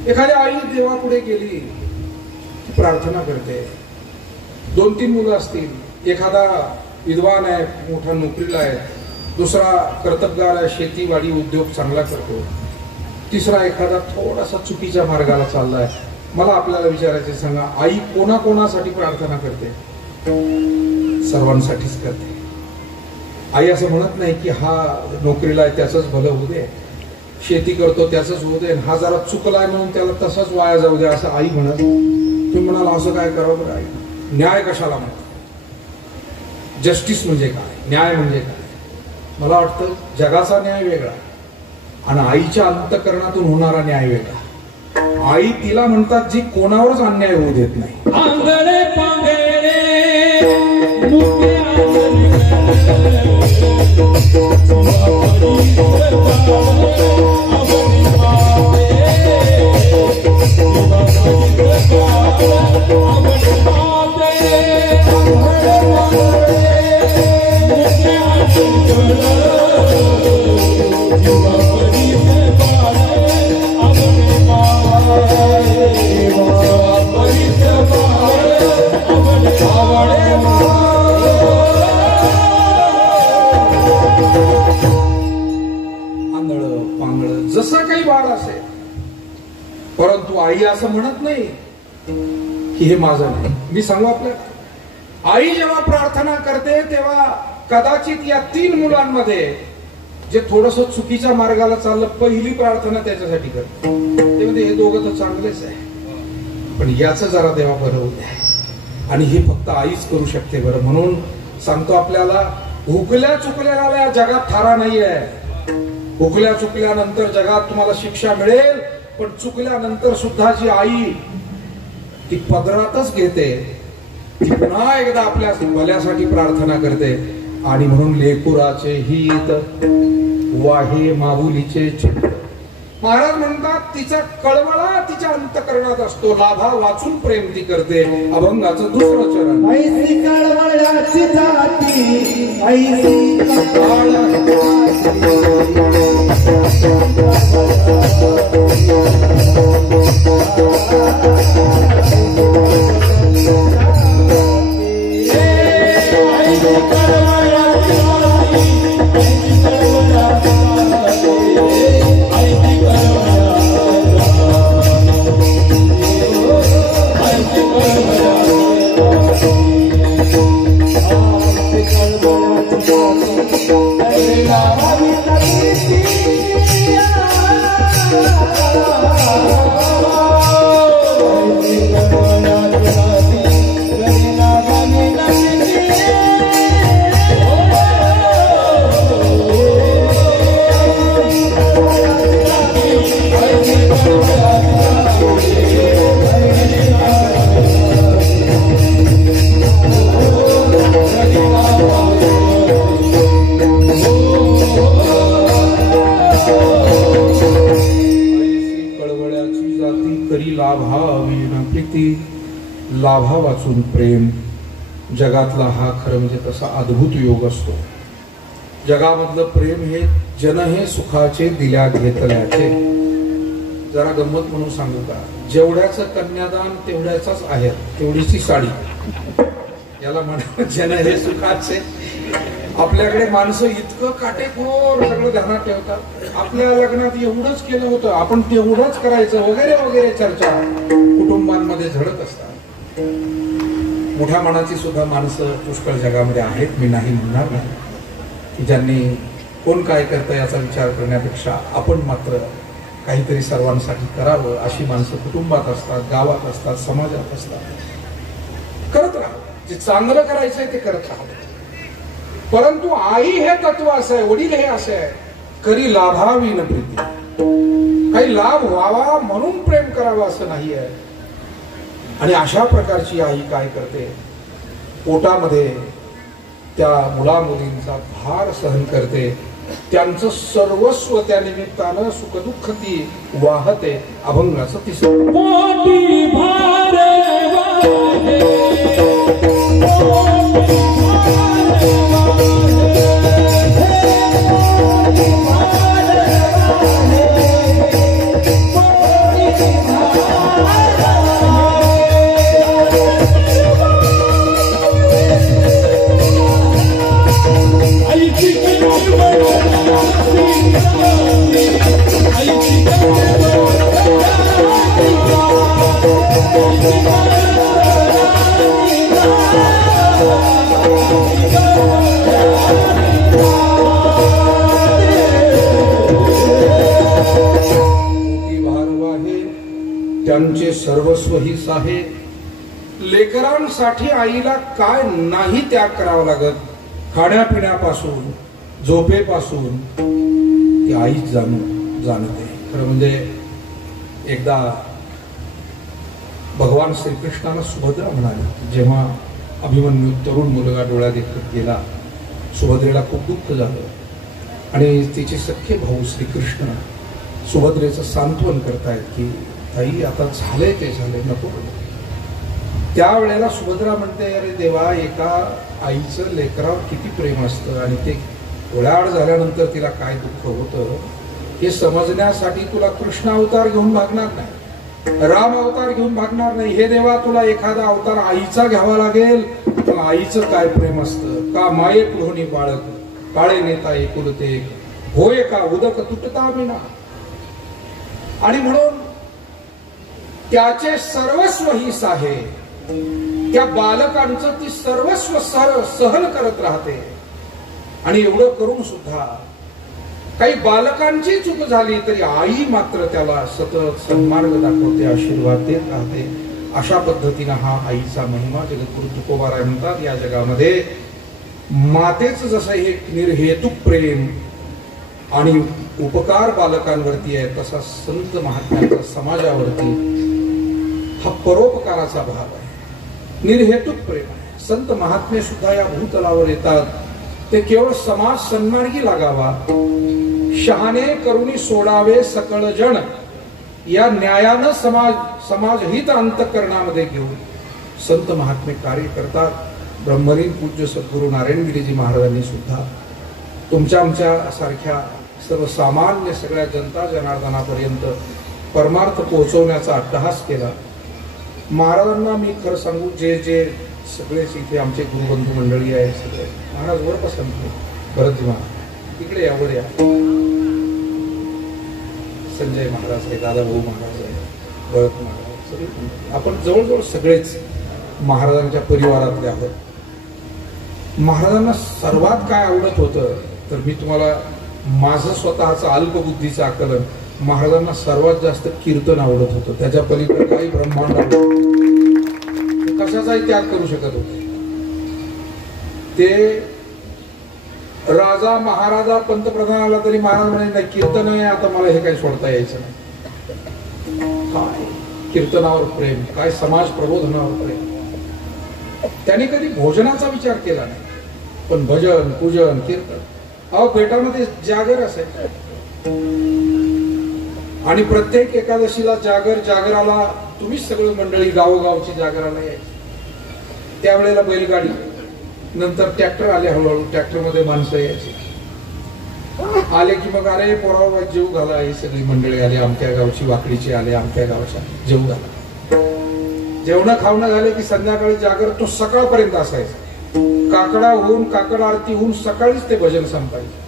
एखाद्या आई देवापुढे गेली, प्रार्थना करते. 2-3 मुलं असतील, एखादा विद्वान आहे, मोठा नोकरीला आहे, दुसरा कर्तबगार आहे, शेतीवाडी उद्योग चांगला करतो, तिसरा एखादा थोडासा चुकीच्या मार्गाला चाललाय. मला आपल्याला विचारायचे, सांगा आई कोणाकोणासाठी प्रार्थना करते? सर्वांसाठीच करते. आई असं म्हणत नाही की हा नोकरीला आहे त्याचंच भलं होऊ दे, शेती करतो त्याचंच होऊ दे, हा जरा चुकलाय म्हणून त्याला तसंच वाया जाऊ दे, असं आई म्हणत. तुम्ही म्हणाला असं काय करावं बरं आई? न्याय कशाला म्हणतात? जस्टिस म्हणजे काय, न्याय म्हणजे काय? मला वाटतं जगाचा न्याय वेगळा आणि आईच्या अंतःकरणातून होणारा न्याय वेगळा. आई तिला म्हणतात जी कोणावरच अन्याय होऊ देत नाही. जसं काही बाळ असेल. परंतु आई असं म्हणत नाही की हे माझं नाही. मी सांगू आपल्याला, आई जेव्हा प्रार्थना करते तेव्हा कदाचित या 3 मुलांमध्ये जे थोडस चुकीच्या मार्गाला चाललं, पहिली प्रार्थना त्याच्यासाठी करते. ते म्हणजे हे दोघं तर चांगलेच आहे, पण याचं जरा देवा बरं होत आहे. आणि हे फक्त आईच करू शकते बरं. म्हणून सांगतो आपल्याला, हुकल्या चुकल्याला जगात थारा नाहीये. हुकल्या चुकल्यानंतर जगात तुम्हाला शिक्षा मिळेल, पण चुकल्यानंतर सुद्धा जी आई ती पदरातच घेते, ती पुन्हा एकदा आपल्या भल्यासाठी प्रार्थना करते. आणि म्हणून लेकुराचे हित वाहे माऊलीचे चित्त. महाराज म्हणतात, तिचा कळवळा तिच्या अंतकरणात असतो. लाभा वाचून प्रेम ती करते. अभंगाचं दुसरं चरण. ऐसी कळवळाची जाती, ऐसी लाभा वाचून प्रेम. जगातला हा खरं म्हणजे तसा अद्भुत योग असतो. जगामधलं प्रेम हे जन हे सुखाचे दिल्या घेतल्याचे. जरा गंमत म्हणून सांगू का, जेवढ्याचं कन्यादान तेवढ्याचाच आहे, तेवढीची साडी. याला म्हणा जन हे सुखाचे. आपल्याकडे माणसं इतकं काटेकोर सगळं ध्यानात ठेवतात. आपल्या लग्नात एवढंच केलं होतं, आपण तेवढंच करायचं वगैरे वगैरे चर्चा कुटुंबांमध्ये झडत असतात. मोठ्या मनाची सुद्धा माणसं पुष्कळ जगामध्ये आहेत. मी नाही म्हणणार नाही की ज्यांनी कोण काय करतं याचा विचार करण्यापेक्षा आपण मात्र काहीतरी सर्वांसाठी करावं अशी माणसं कुटुंबात असतात, गावात असतात, समाजात असतात. करत राहा, जे चांगलं करायचंय ते करत राहा. परंतु आई हे तत्व असं आहे, वडील हे असं आहे, करी लाभावी न प्रीती. काही लाभ व्हावा म्हणून प्रेम करावं असं नाही आहे. आणि अशा प्रकारची आई काय करते, पोटामध्ये त्या मुलामुलींचा भार सहन करते. त्यांचं सर्वस्व त्या निमित्तानं सुखदुःख ती वाहते. अभंगाचं तिसरं. पोटी भार वाहे, त्यांचे सर्वस्व ही साहे. लेकरांसाठी आईला काय नाही त्याग करावा लागत. खाण्यापिण्यापासून झोपेपासून ती आईच जाणते. खरं म्हणजे एकदा भगवान श्रीकृष्णाला सुभद्रा म्हणाले, जेव्हा अभिमन्यू तरुण मुलगा डोळ्या देखत गेला, सुभद्रेला खूप दुःख झालं. आणि तिचे सख्खे भाऊ श्रीकृष्ण सुभद्रेचं सांत्वन करतायत की ताई आता झालंय ते झालंय, नको. त्यावेळेला सुभद्रा म्हणते, अरे देवा, एका आईचं लेकरावर किती प्रेम असतं आणि ते डोळ्याआड झाल्यानंतर तिला काय दुःख होतं हे समजण्यासाठी तुला कृष्ण अवतार घेऊन भागणार नाही, राम अवतार घेऊन भागणार नाही. हे देवा, तुला एखादा अवतार आईचा घ्यावा लागेल. पण आईचं काय प्रेम असतं. का मायेक लोहनी बाळक काळे नेता एकुलते, होय का उदक तुटता विना. आणि म्हणून त्याचे सर्वस्व हिस आहे. त्या बालकांचं ती सर्वस्व सहन करत राहते. आणि एवढं करून सुद्धा काही बालकांची चूक झाली तरी आई मात्र त्याला सतत सन्मार्ग दाखवते, आशीर्वाद देत राहते. अशा पद्धतीनं हा आईचा महिमा जगद्गुरु तुकोबाराय म्हणतात. या जगामध्ये मातेचं जसं हे निर्हेतुक प्रेम आणि उपकार बालकांवरती आहे, तसा संत महात्म्याचा समाजावरती हा परोपकाराचा भाव आहे, निर्हेतुक प्रेम आहे. संत महात्मे सुद्धा या भूतलावर येतात ते केवळ समाज सन्मार्गी लागावा, शहाणे करुणी सोडावे सकळ जण, या न्यायानं समाज हित अंतःकरणामध्ये घेऊन संत महात्मे कार्य करतात. ब्रह्मलीन पूज्य सद्गुरु नारायणगिरीजी महाराजांनी सुद्धा तुमच्या आमच्या सारख्या सर्वसामान्य सगळ्या जनता जनार्दनापर्यंत परमार्थ पोहोचवण्याचा अट्टहास केला. महाराजांना मी खरं सांगू, जे जे सगळेच इथे आमचे गुरुबंधू मंडळी आहे सगळे, महाराज वर पसंत भरतजी महाराज इकडे या, वर या. संजय महाराज आहे, दादाभाऊ महाराज आहे, भरत महाराज, सगळे आपण जवळजवळ सगळेच महाराजांच्या परिवारातले आहोत. महाराजांना सर्वात काय आवडत होतं तर मी तुम्हाला माझं स्वतःचं अल्पबुद्धीचं आकलन, महाराजांना सर्वात जास्त कीर्तन आवडत होतं. त्याच्या पलीकडे काही ब्रह्मांड कशाचाही त्याग करू शकत होते. ते राजा महाराजा पंतप्रधान आला तरी महाराज म्हणे नाही कीर्तन आहे, आता मला हे काही सोडता यायचं नाही. काय कीर्तनावर प्रेम, काय समाज प्रबोधनावर प्रेम. त्यांनी कधी भोजनाचा विचार केला नाही, पण भजन पूजन कीर्तन, अहो पेटामध्ये जागर असायचं आणि प्रत्येक एकादशीला जागराला तुम्हीच सगळं मंडळी गावोगावची जागराला यायची. त्यावेळेला बैलगाडी, नंतर ट्रॅक्टर आले, हळूहळू ट्रॅक्टरमध्ये माणसं यायची. आले की मग अरे पोरावा जेव घाला, ही सगळी मंडळी आली, अमक्या गावची वाकडीची आले, अमक्या गावच्या जेव घाला. जेवण खावणं झाले की संध्याकाळी जागर तो सकाळपर्यंत असायचा. काकडा होऊन काकड आरती होऊन सकाळीच ते भजन संपायचे.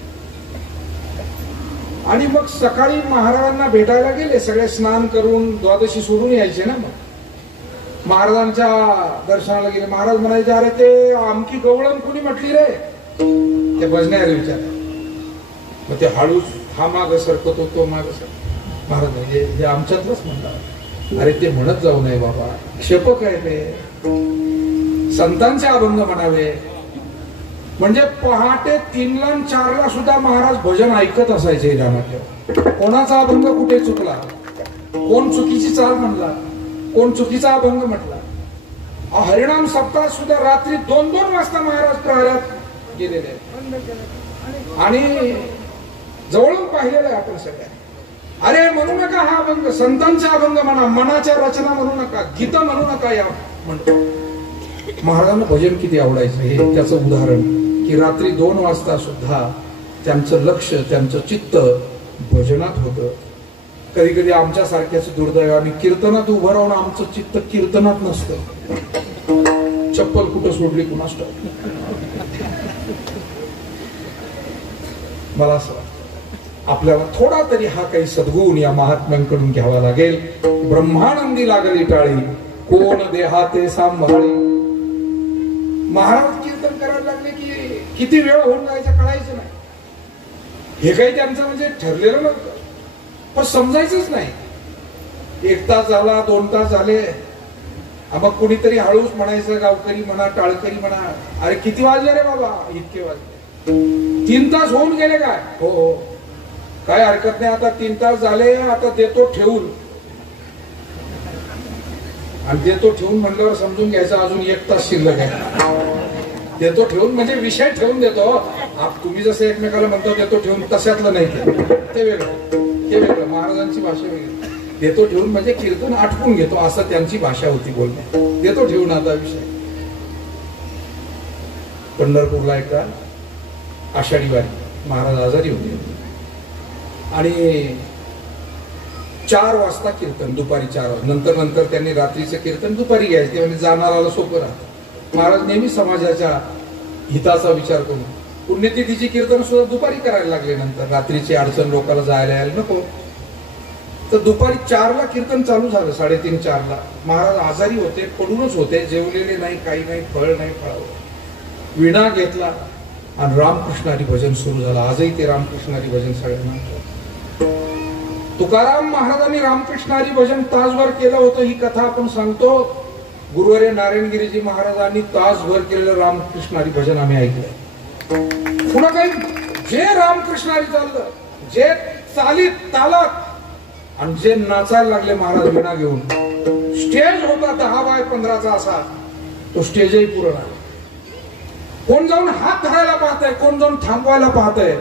आणि मग सकाळी महाराजांना भेटायला गेले, सगळे स्नान करून द्वादशी सोडून यायचे ना. मग महाराजांच्या दर्शनाला गेले, महाराज म्हणायचे अरे ते आमकी गवळण कुणी म्हटली रे, ते भजनारे विचार. मग ते हळूच हा माग सरकतो, तो माग सरकतो. महाराज म्हणजे आमच्यातलंच म्हणतात, अरे ते म्हणत जाऊ नये बाबा, क्षेपक आहे ते, संतांचे अभंग म्हणावे. म्हणजे पहाटे 3ला आणि 4ला सुद्धा महाराज भजन ऐकत असायचे. कोणाचा अभंग कुठे चुकला, कोण चुकीची चाल म्हणला, कोण चुकीचा अभंग म्हटला. हरिणाम सप्ताह सुद्धा रात्री 2-2 वाजता महाराज प्रहारात गेलेले आणि जवळून पाहिलेलं आहे आपण सगळ्या. अरे म्हणू नका हा अभंग, संतांचा अभंग म्हणा, मनाच्या रचना म्हणू नका, गीत म्हणू नका. या म्हणतो महाराजांना भजन किती आवडायचं हे त्याचं उदाहरण की रात्री 2 वाजता सुद्धा त्यांचं लक्ष, त्यांचं चित्त भजनात होतं. कधी कधी आमच्या सारख्याच दुर्दैवाने कीर्तनात उभं राहून आमचं चित्त कीर्तनात नसतं. चप्पल कुठं सोडली कुणास ठाऊक. मला असं वाटतं आपल्याला थोडा तरी हा काही सद्गुण या महात्म्यांकडून घ्यावा लागेल. ब्रह्मानंदी लागली टाळी, कोण देहाते सांभाळी. महाराज कीर्तन करायला लागले की किती वेळ होऊन जायचं कळायचं नाही. हे काही त्यांचं म्हणजे ठरलेलं नव्हतं, पण समजायचंच नाही. 1 तास झाला, 2 तास झाले, मग कुणीतरी हळूच म्हणायचं, गावकरी म्हणा, टाळकरी म्हणा, अरे किती वाजले रे बाबा, इतके वाजले. 3 तास होऊन गेले काय, हो हो काय हरकत नाही, आता 3 तास झाले, आता देतो ठेवून. आणि देतो ठेवून म्हणल्यावर समजून घ्यायचं अजून 1 तास शिल्लक आहे. देतो ठेवून म्हणजे विषय ठेवून देतो. तुम्ही जसं एकमेकाला म्हणतो देतो ठेवून, तशातलं नाही ते वेगळं, ते वेगळं. महाराजांची भाषा वेगळी. देतो ठेवून म्हणजे कीर्तन आटपून घेतो असं त्यांची भाषा होती बोलणे. देतो ठेवून आता विषय. पंढरपूरला एकदा आषाढी वारी महाराज आजारी होते आणि 4 वाजता कीर्तन, दुपारी 4 वाजता. नंतर त्यांनी रात्रीचं कीर्तन दुपारी घ्यायचे म्हणजे जाणाराला सोपं राहतं. महाराज नेहमी समाजाच्या हिताचा विचार करून पुण्यतिथीची कीर्तन सुद्धा दुपारी करायला लागले. नंतर रात्रीची अडचण लोकांना जायला यायला नको. तर दुपारी 4ला कीर्तन चालू झालं, 3:30-4ला. महाराज आजारी होते, पडूनच होते, जेवलेले नाही, काही नाही, फळ नाही फळावं. विणा घेतला आणि रामकृष्णारी भजन सुरू झालं. आजही ते रामकृष्णारी भजन सगळ्यांना. तुकाराम महाराजांनी रामकृष्णारी भजन तासभर केलं होतं. ही कथा आपण सांगतो. गुरुवर्य नारायणगिरीजी महाराजांनी तासभर केलेलं रामकृष्णारी भजन आम्ही ऐकलंय. पुन्हा काही जे रामकृष्णारी चाललं, जे चालीत तालात आणि जे नाचायला लागले महाराज विणा घेऊन. स्टेज होता 10x15चा असा. तो स्टेजही पूर्ण आहे. कोण जाऊन हात धरायला पाहतंय, कोण जाऊन थांबवायला पाहतंय.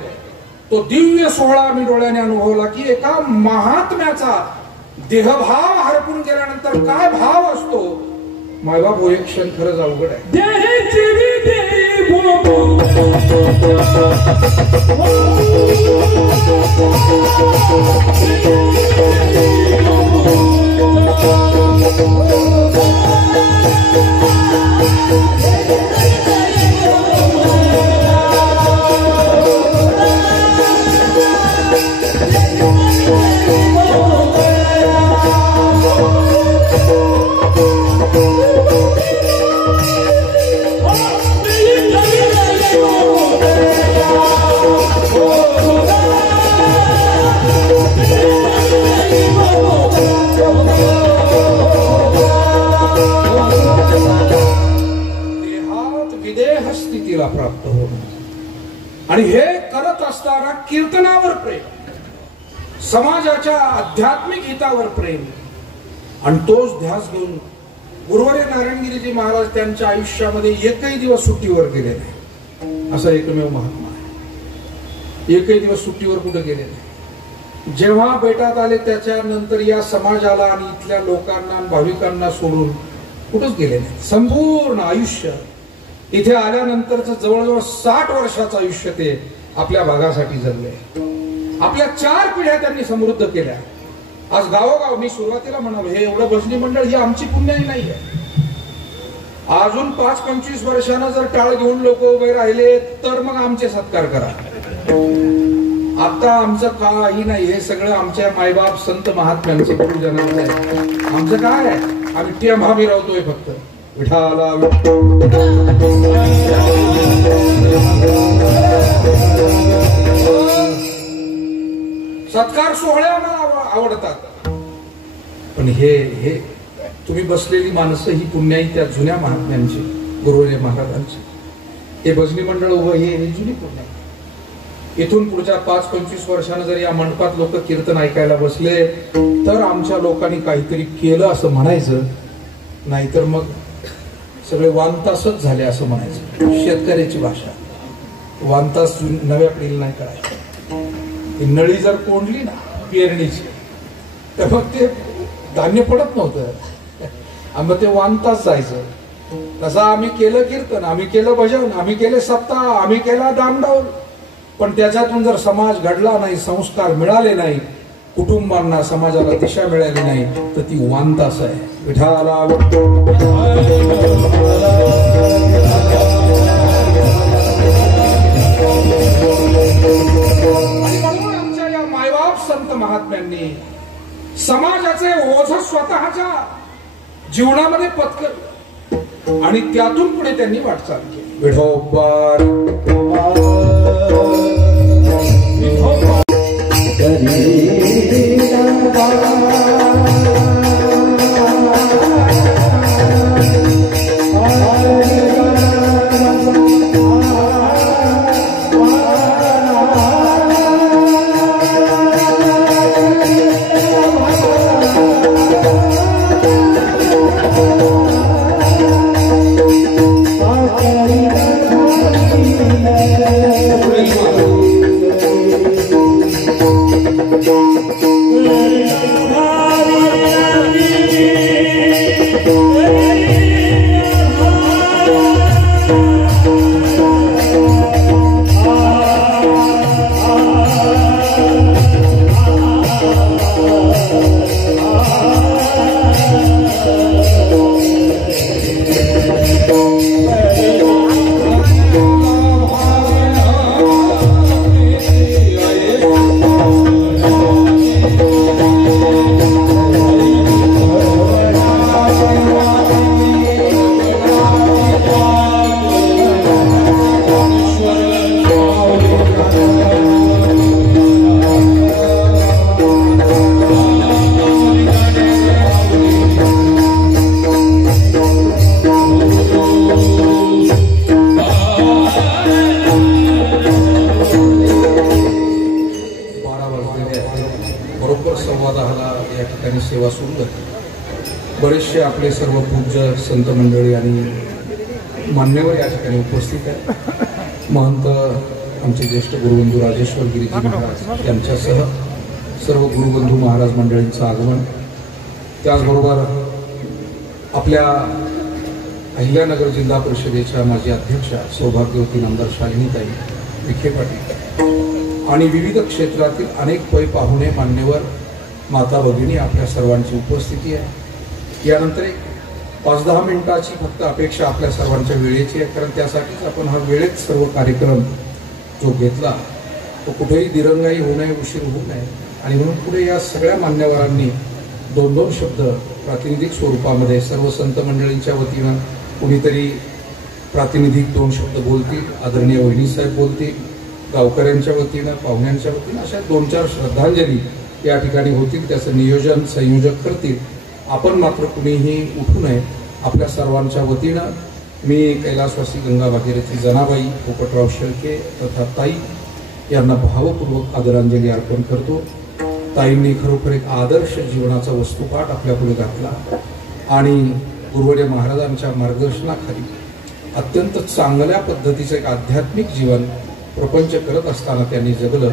तो दिव्य सोहळा आम्ही डोळ्याने अनुभवला की एका महात्म्याचा देहभाव हरपून गेल्यानंतर काय भाव असतो. मायबाप हो, एक क्षण खरंच अवघड आहे. प्राप्त हो. आणि हे करत असताना कीर्तनावर प्रेम, समाजाच्या आध्यात्मिक हितावर प्रेम, आणि तोच ध्यास घेऊन गुरुवर्य नारायणगिरीजी महाराज त्यांच्या आयुष्यामध्ये एकही दिवस सुट्टीवर गेले नाही. असा एकमेव महात्मा आहे. एकही दिवस सुट्टीवर कुठे गेले नाही. जेव्हा बेटात आले त्याच्यानंतर या समाजाला आणि इथल्या लोकांना आणि भाविकांना सोडून कुठंच गेले नाही. संपूर्ण आयुष्य इथे आल्यानंतरच जवळजवळ 60 वर्षाचं आयुष्य ते आपल्या भागासाठी जगले. आपल्या 4 पिढ्या त्यांनी समृद्ध केल्या. आज गावोगाव मी सुरुवातीला म्हणालो, हे एवढं भजनी मंडळ ही आमची पुण्याई नाही आहे. अजून 5-25 वर्षांना जर टाळ घेऊन लोक उभे राहिले तर मग आमचे सत्कार करा. आता आमचं काही नाही. हे सगळं आमच्या मायबाप संत महात्म्यांचे गुरुजनांचं आहे. आमचं काय आहे? आम्ही टेंभा मिरवतोय फक्त. विठाला सत्कार सोहळे आम्हाला आवडतात. पण हे तुम्ही बसलेली माणसं ही पुण्याई त्या जुन्या महात्म्यांची, गुरुवर्य महाराजांची. हे भजनी मंडळ उभं हे जुनी पुण्याई. इथून पुढच्या 5-25 वर्षांना जर या मंडपात लोक कीर्तन ऐकायला बसले तर आमच्या लोकांनी काहीतरी केलं असं म्हणायचं, नाहीतर मग सगळे वानतासच झाले असं म्हणायचं. शेतकऱ्याची भाषा. वानतास नव्या पिढीला नाही करायचं. ती नळी जर कोंडली ना पेरणीची तर मग ते धान्य पडत नव्हतं. मग ते वानतास जायचं. तसं आम्ही केलं कीर्तन, आम्ही केलं भजन, आम्ही केले सप्ताह, आम्ही केला दामडौल. पण त्याच्यातून जर समाज घडला नाही, संस्कार मिळाले नाही, कुटुंबांना समाजाला दिशा मिळाली नाही तर ती वानतास आहे. विठाला आमच्या या मायबाप संत महात्म्यांनी समाजाचे ओझ स्वतःच्या जीवनामध्ये पत्करलं आणि त्यातून पुढे त्यांनी वाटचाल केली. विठोबा 2:15 या ठिकाणी सेवा सुरू आहे. बरेचसे आपले सर्व पूज्य संत मंडळी आणि मान्यवर या ठिकाणी उपस्थित आहेत. महंत आमचे ज्येष्ठ गुरुबंधू राजेश्वर गिरीजी महाराज यांच्यासह सर्व गुरुबंधू महाराज मंडळींचं आगमन, त्याचबरोबर आपल्या अहिल्यानगर जिल्हा परिषदेच्या माजी अध्यक्षा सौभाग्यवती नामदार शालिनीताई विखे पाटील आणि विविध क्षेत्रातील अनेक पै पाहुणे, मान्यवर, माता भगिनी आपल्या सर्वांची उपस्थिती आहे. यानंतर एक 5-10 मिनिटाची फक्त अपेक्षा आपल्या सर्वांच्या वेळेची आहे, कारण त्यासाठीच आपण हा वेळेत सर्व कार्यक्रम जो घेतला तो कुठेही दिरंगाई होऊ नये, उशीर होऊ नये आणि म्हणून पुढे या सगळ्या मान्यवरांनी 2-2 शब्द प्रातिनिधिक स्वरूपामध्ये सर्व संत मंडळींच्या वतीनं कुणीतरी प्रातिनिधिक 2 शब्द बोलतील, आदरणीय वहिनीसाहेब बोलतील, गावकऱ्यांच्या वतीनं, पाहुण्यांच्या वतीनं अशा 2-4 श्रद्धांजली या ठिकाणी होतील. त्याचं नियोजन संयोजक करतील. आपण मात्र कुणीही उठू नये. आपल्या सर्वांच्या वतीनं मी कैलासवासी गंगा भागीरथी जनाबाई, पोपटराव शेळके तथा ताई यांना भावपूर्वक आदरांजली अर्पण करतो. ताईंनी खरोखर एक आदर्श जीवनाचा वस्तुपाठ आपल्यापुढे घातला आणि गुरुवर्य महाराजांच्या मार्गदर्शनाखाली अत्यंत चांगल्या पद्धतीचं एक आध्यात्मिक जीवन प्रपंच करत असताना त्यांनी जगलं.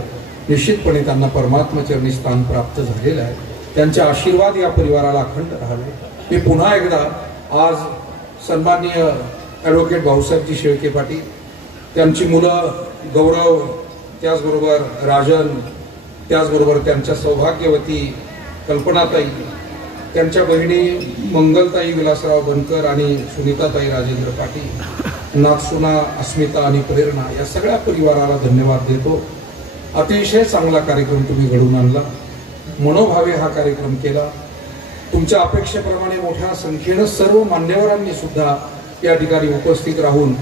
निश्चितपणे त्यांना परमात्मचरणी स्थान प्राप्त झालेलं आहे. त्यांचे आशीर्वाद या परिवाराला अखंड राहावे. मी पुन्हा एकदा आज सन्माननीय ॲडव्होकेट भाऊसाहेबजी शेळके पाटील, त्यांची मुलं गौरव, त्याचबरोबर राजन, त्याचबरोबर त्यांच्या सौभाग्यवती कल्पनाताई, त्यांच्या बहिणी मंगलताई विलासराव बनकर आणि सुनीताताई राजेंद्र पाटील, नाथसुना अस्मिता आणि प्रेरणा, या सगळ्या परिवाराला धन्यवाद देतो. अतिशय चांगला कार्यक्रम तुम्ही घडवून आणला. मनोभावे हा कार्यक्रम केला. तुमच्या अपेक्षेप्रमाणे मोठ्या संख्येनं सर्व मान्यवरांनी सुद्धा या ठिकाणी उपस्थित राहून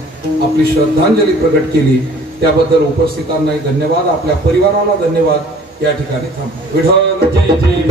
आपली श्रद्धांजली प्रकट केली. त्याबद्दल उपस्थितांनाही धन्यवाद. आपल्या परिवाराला धन्यवाद. या ठिकाणी थांबतो. विठ्ठल जय जय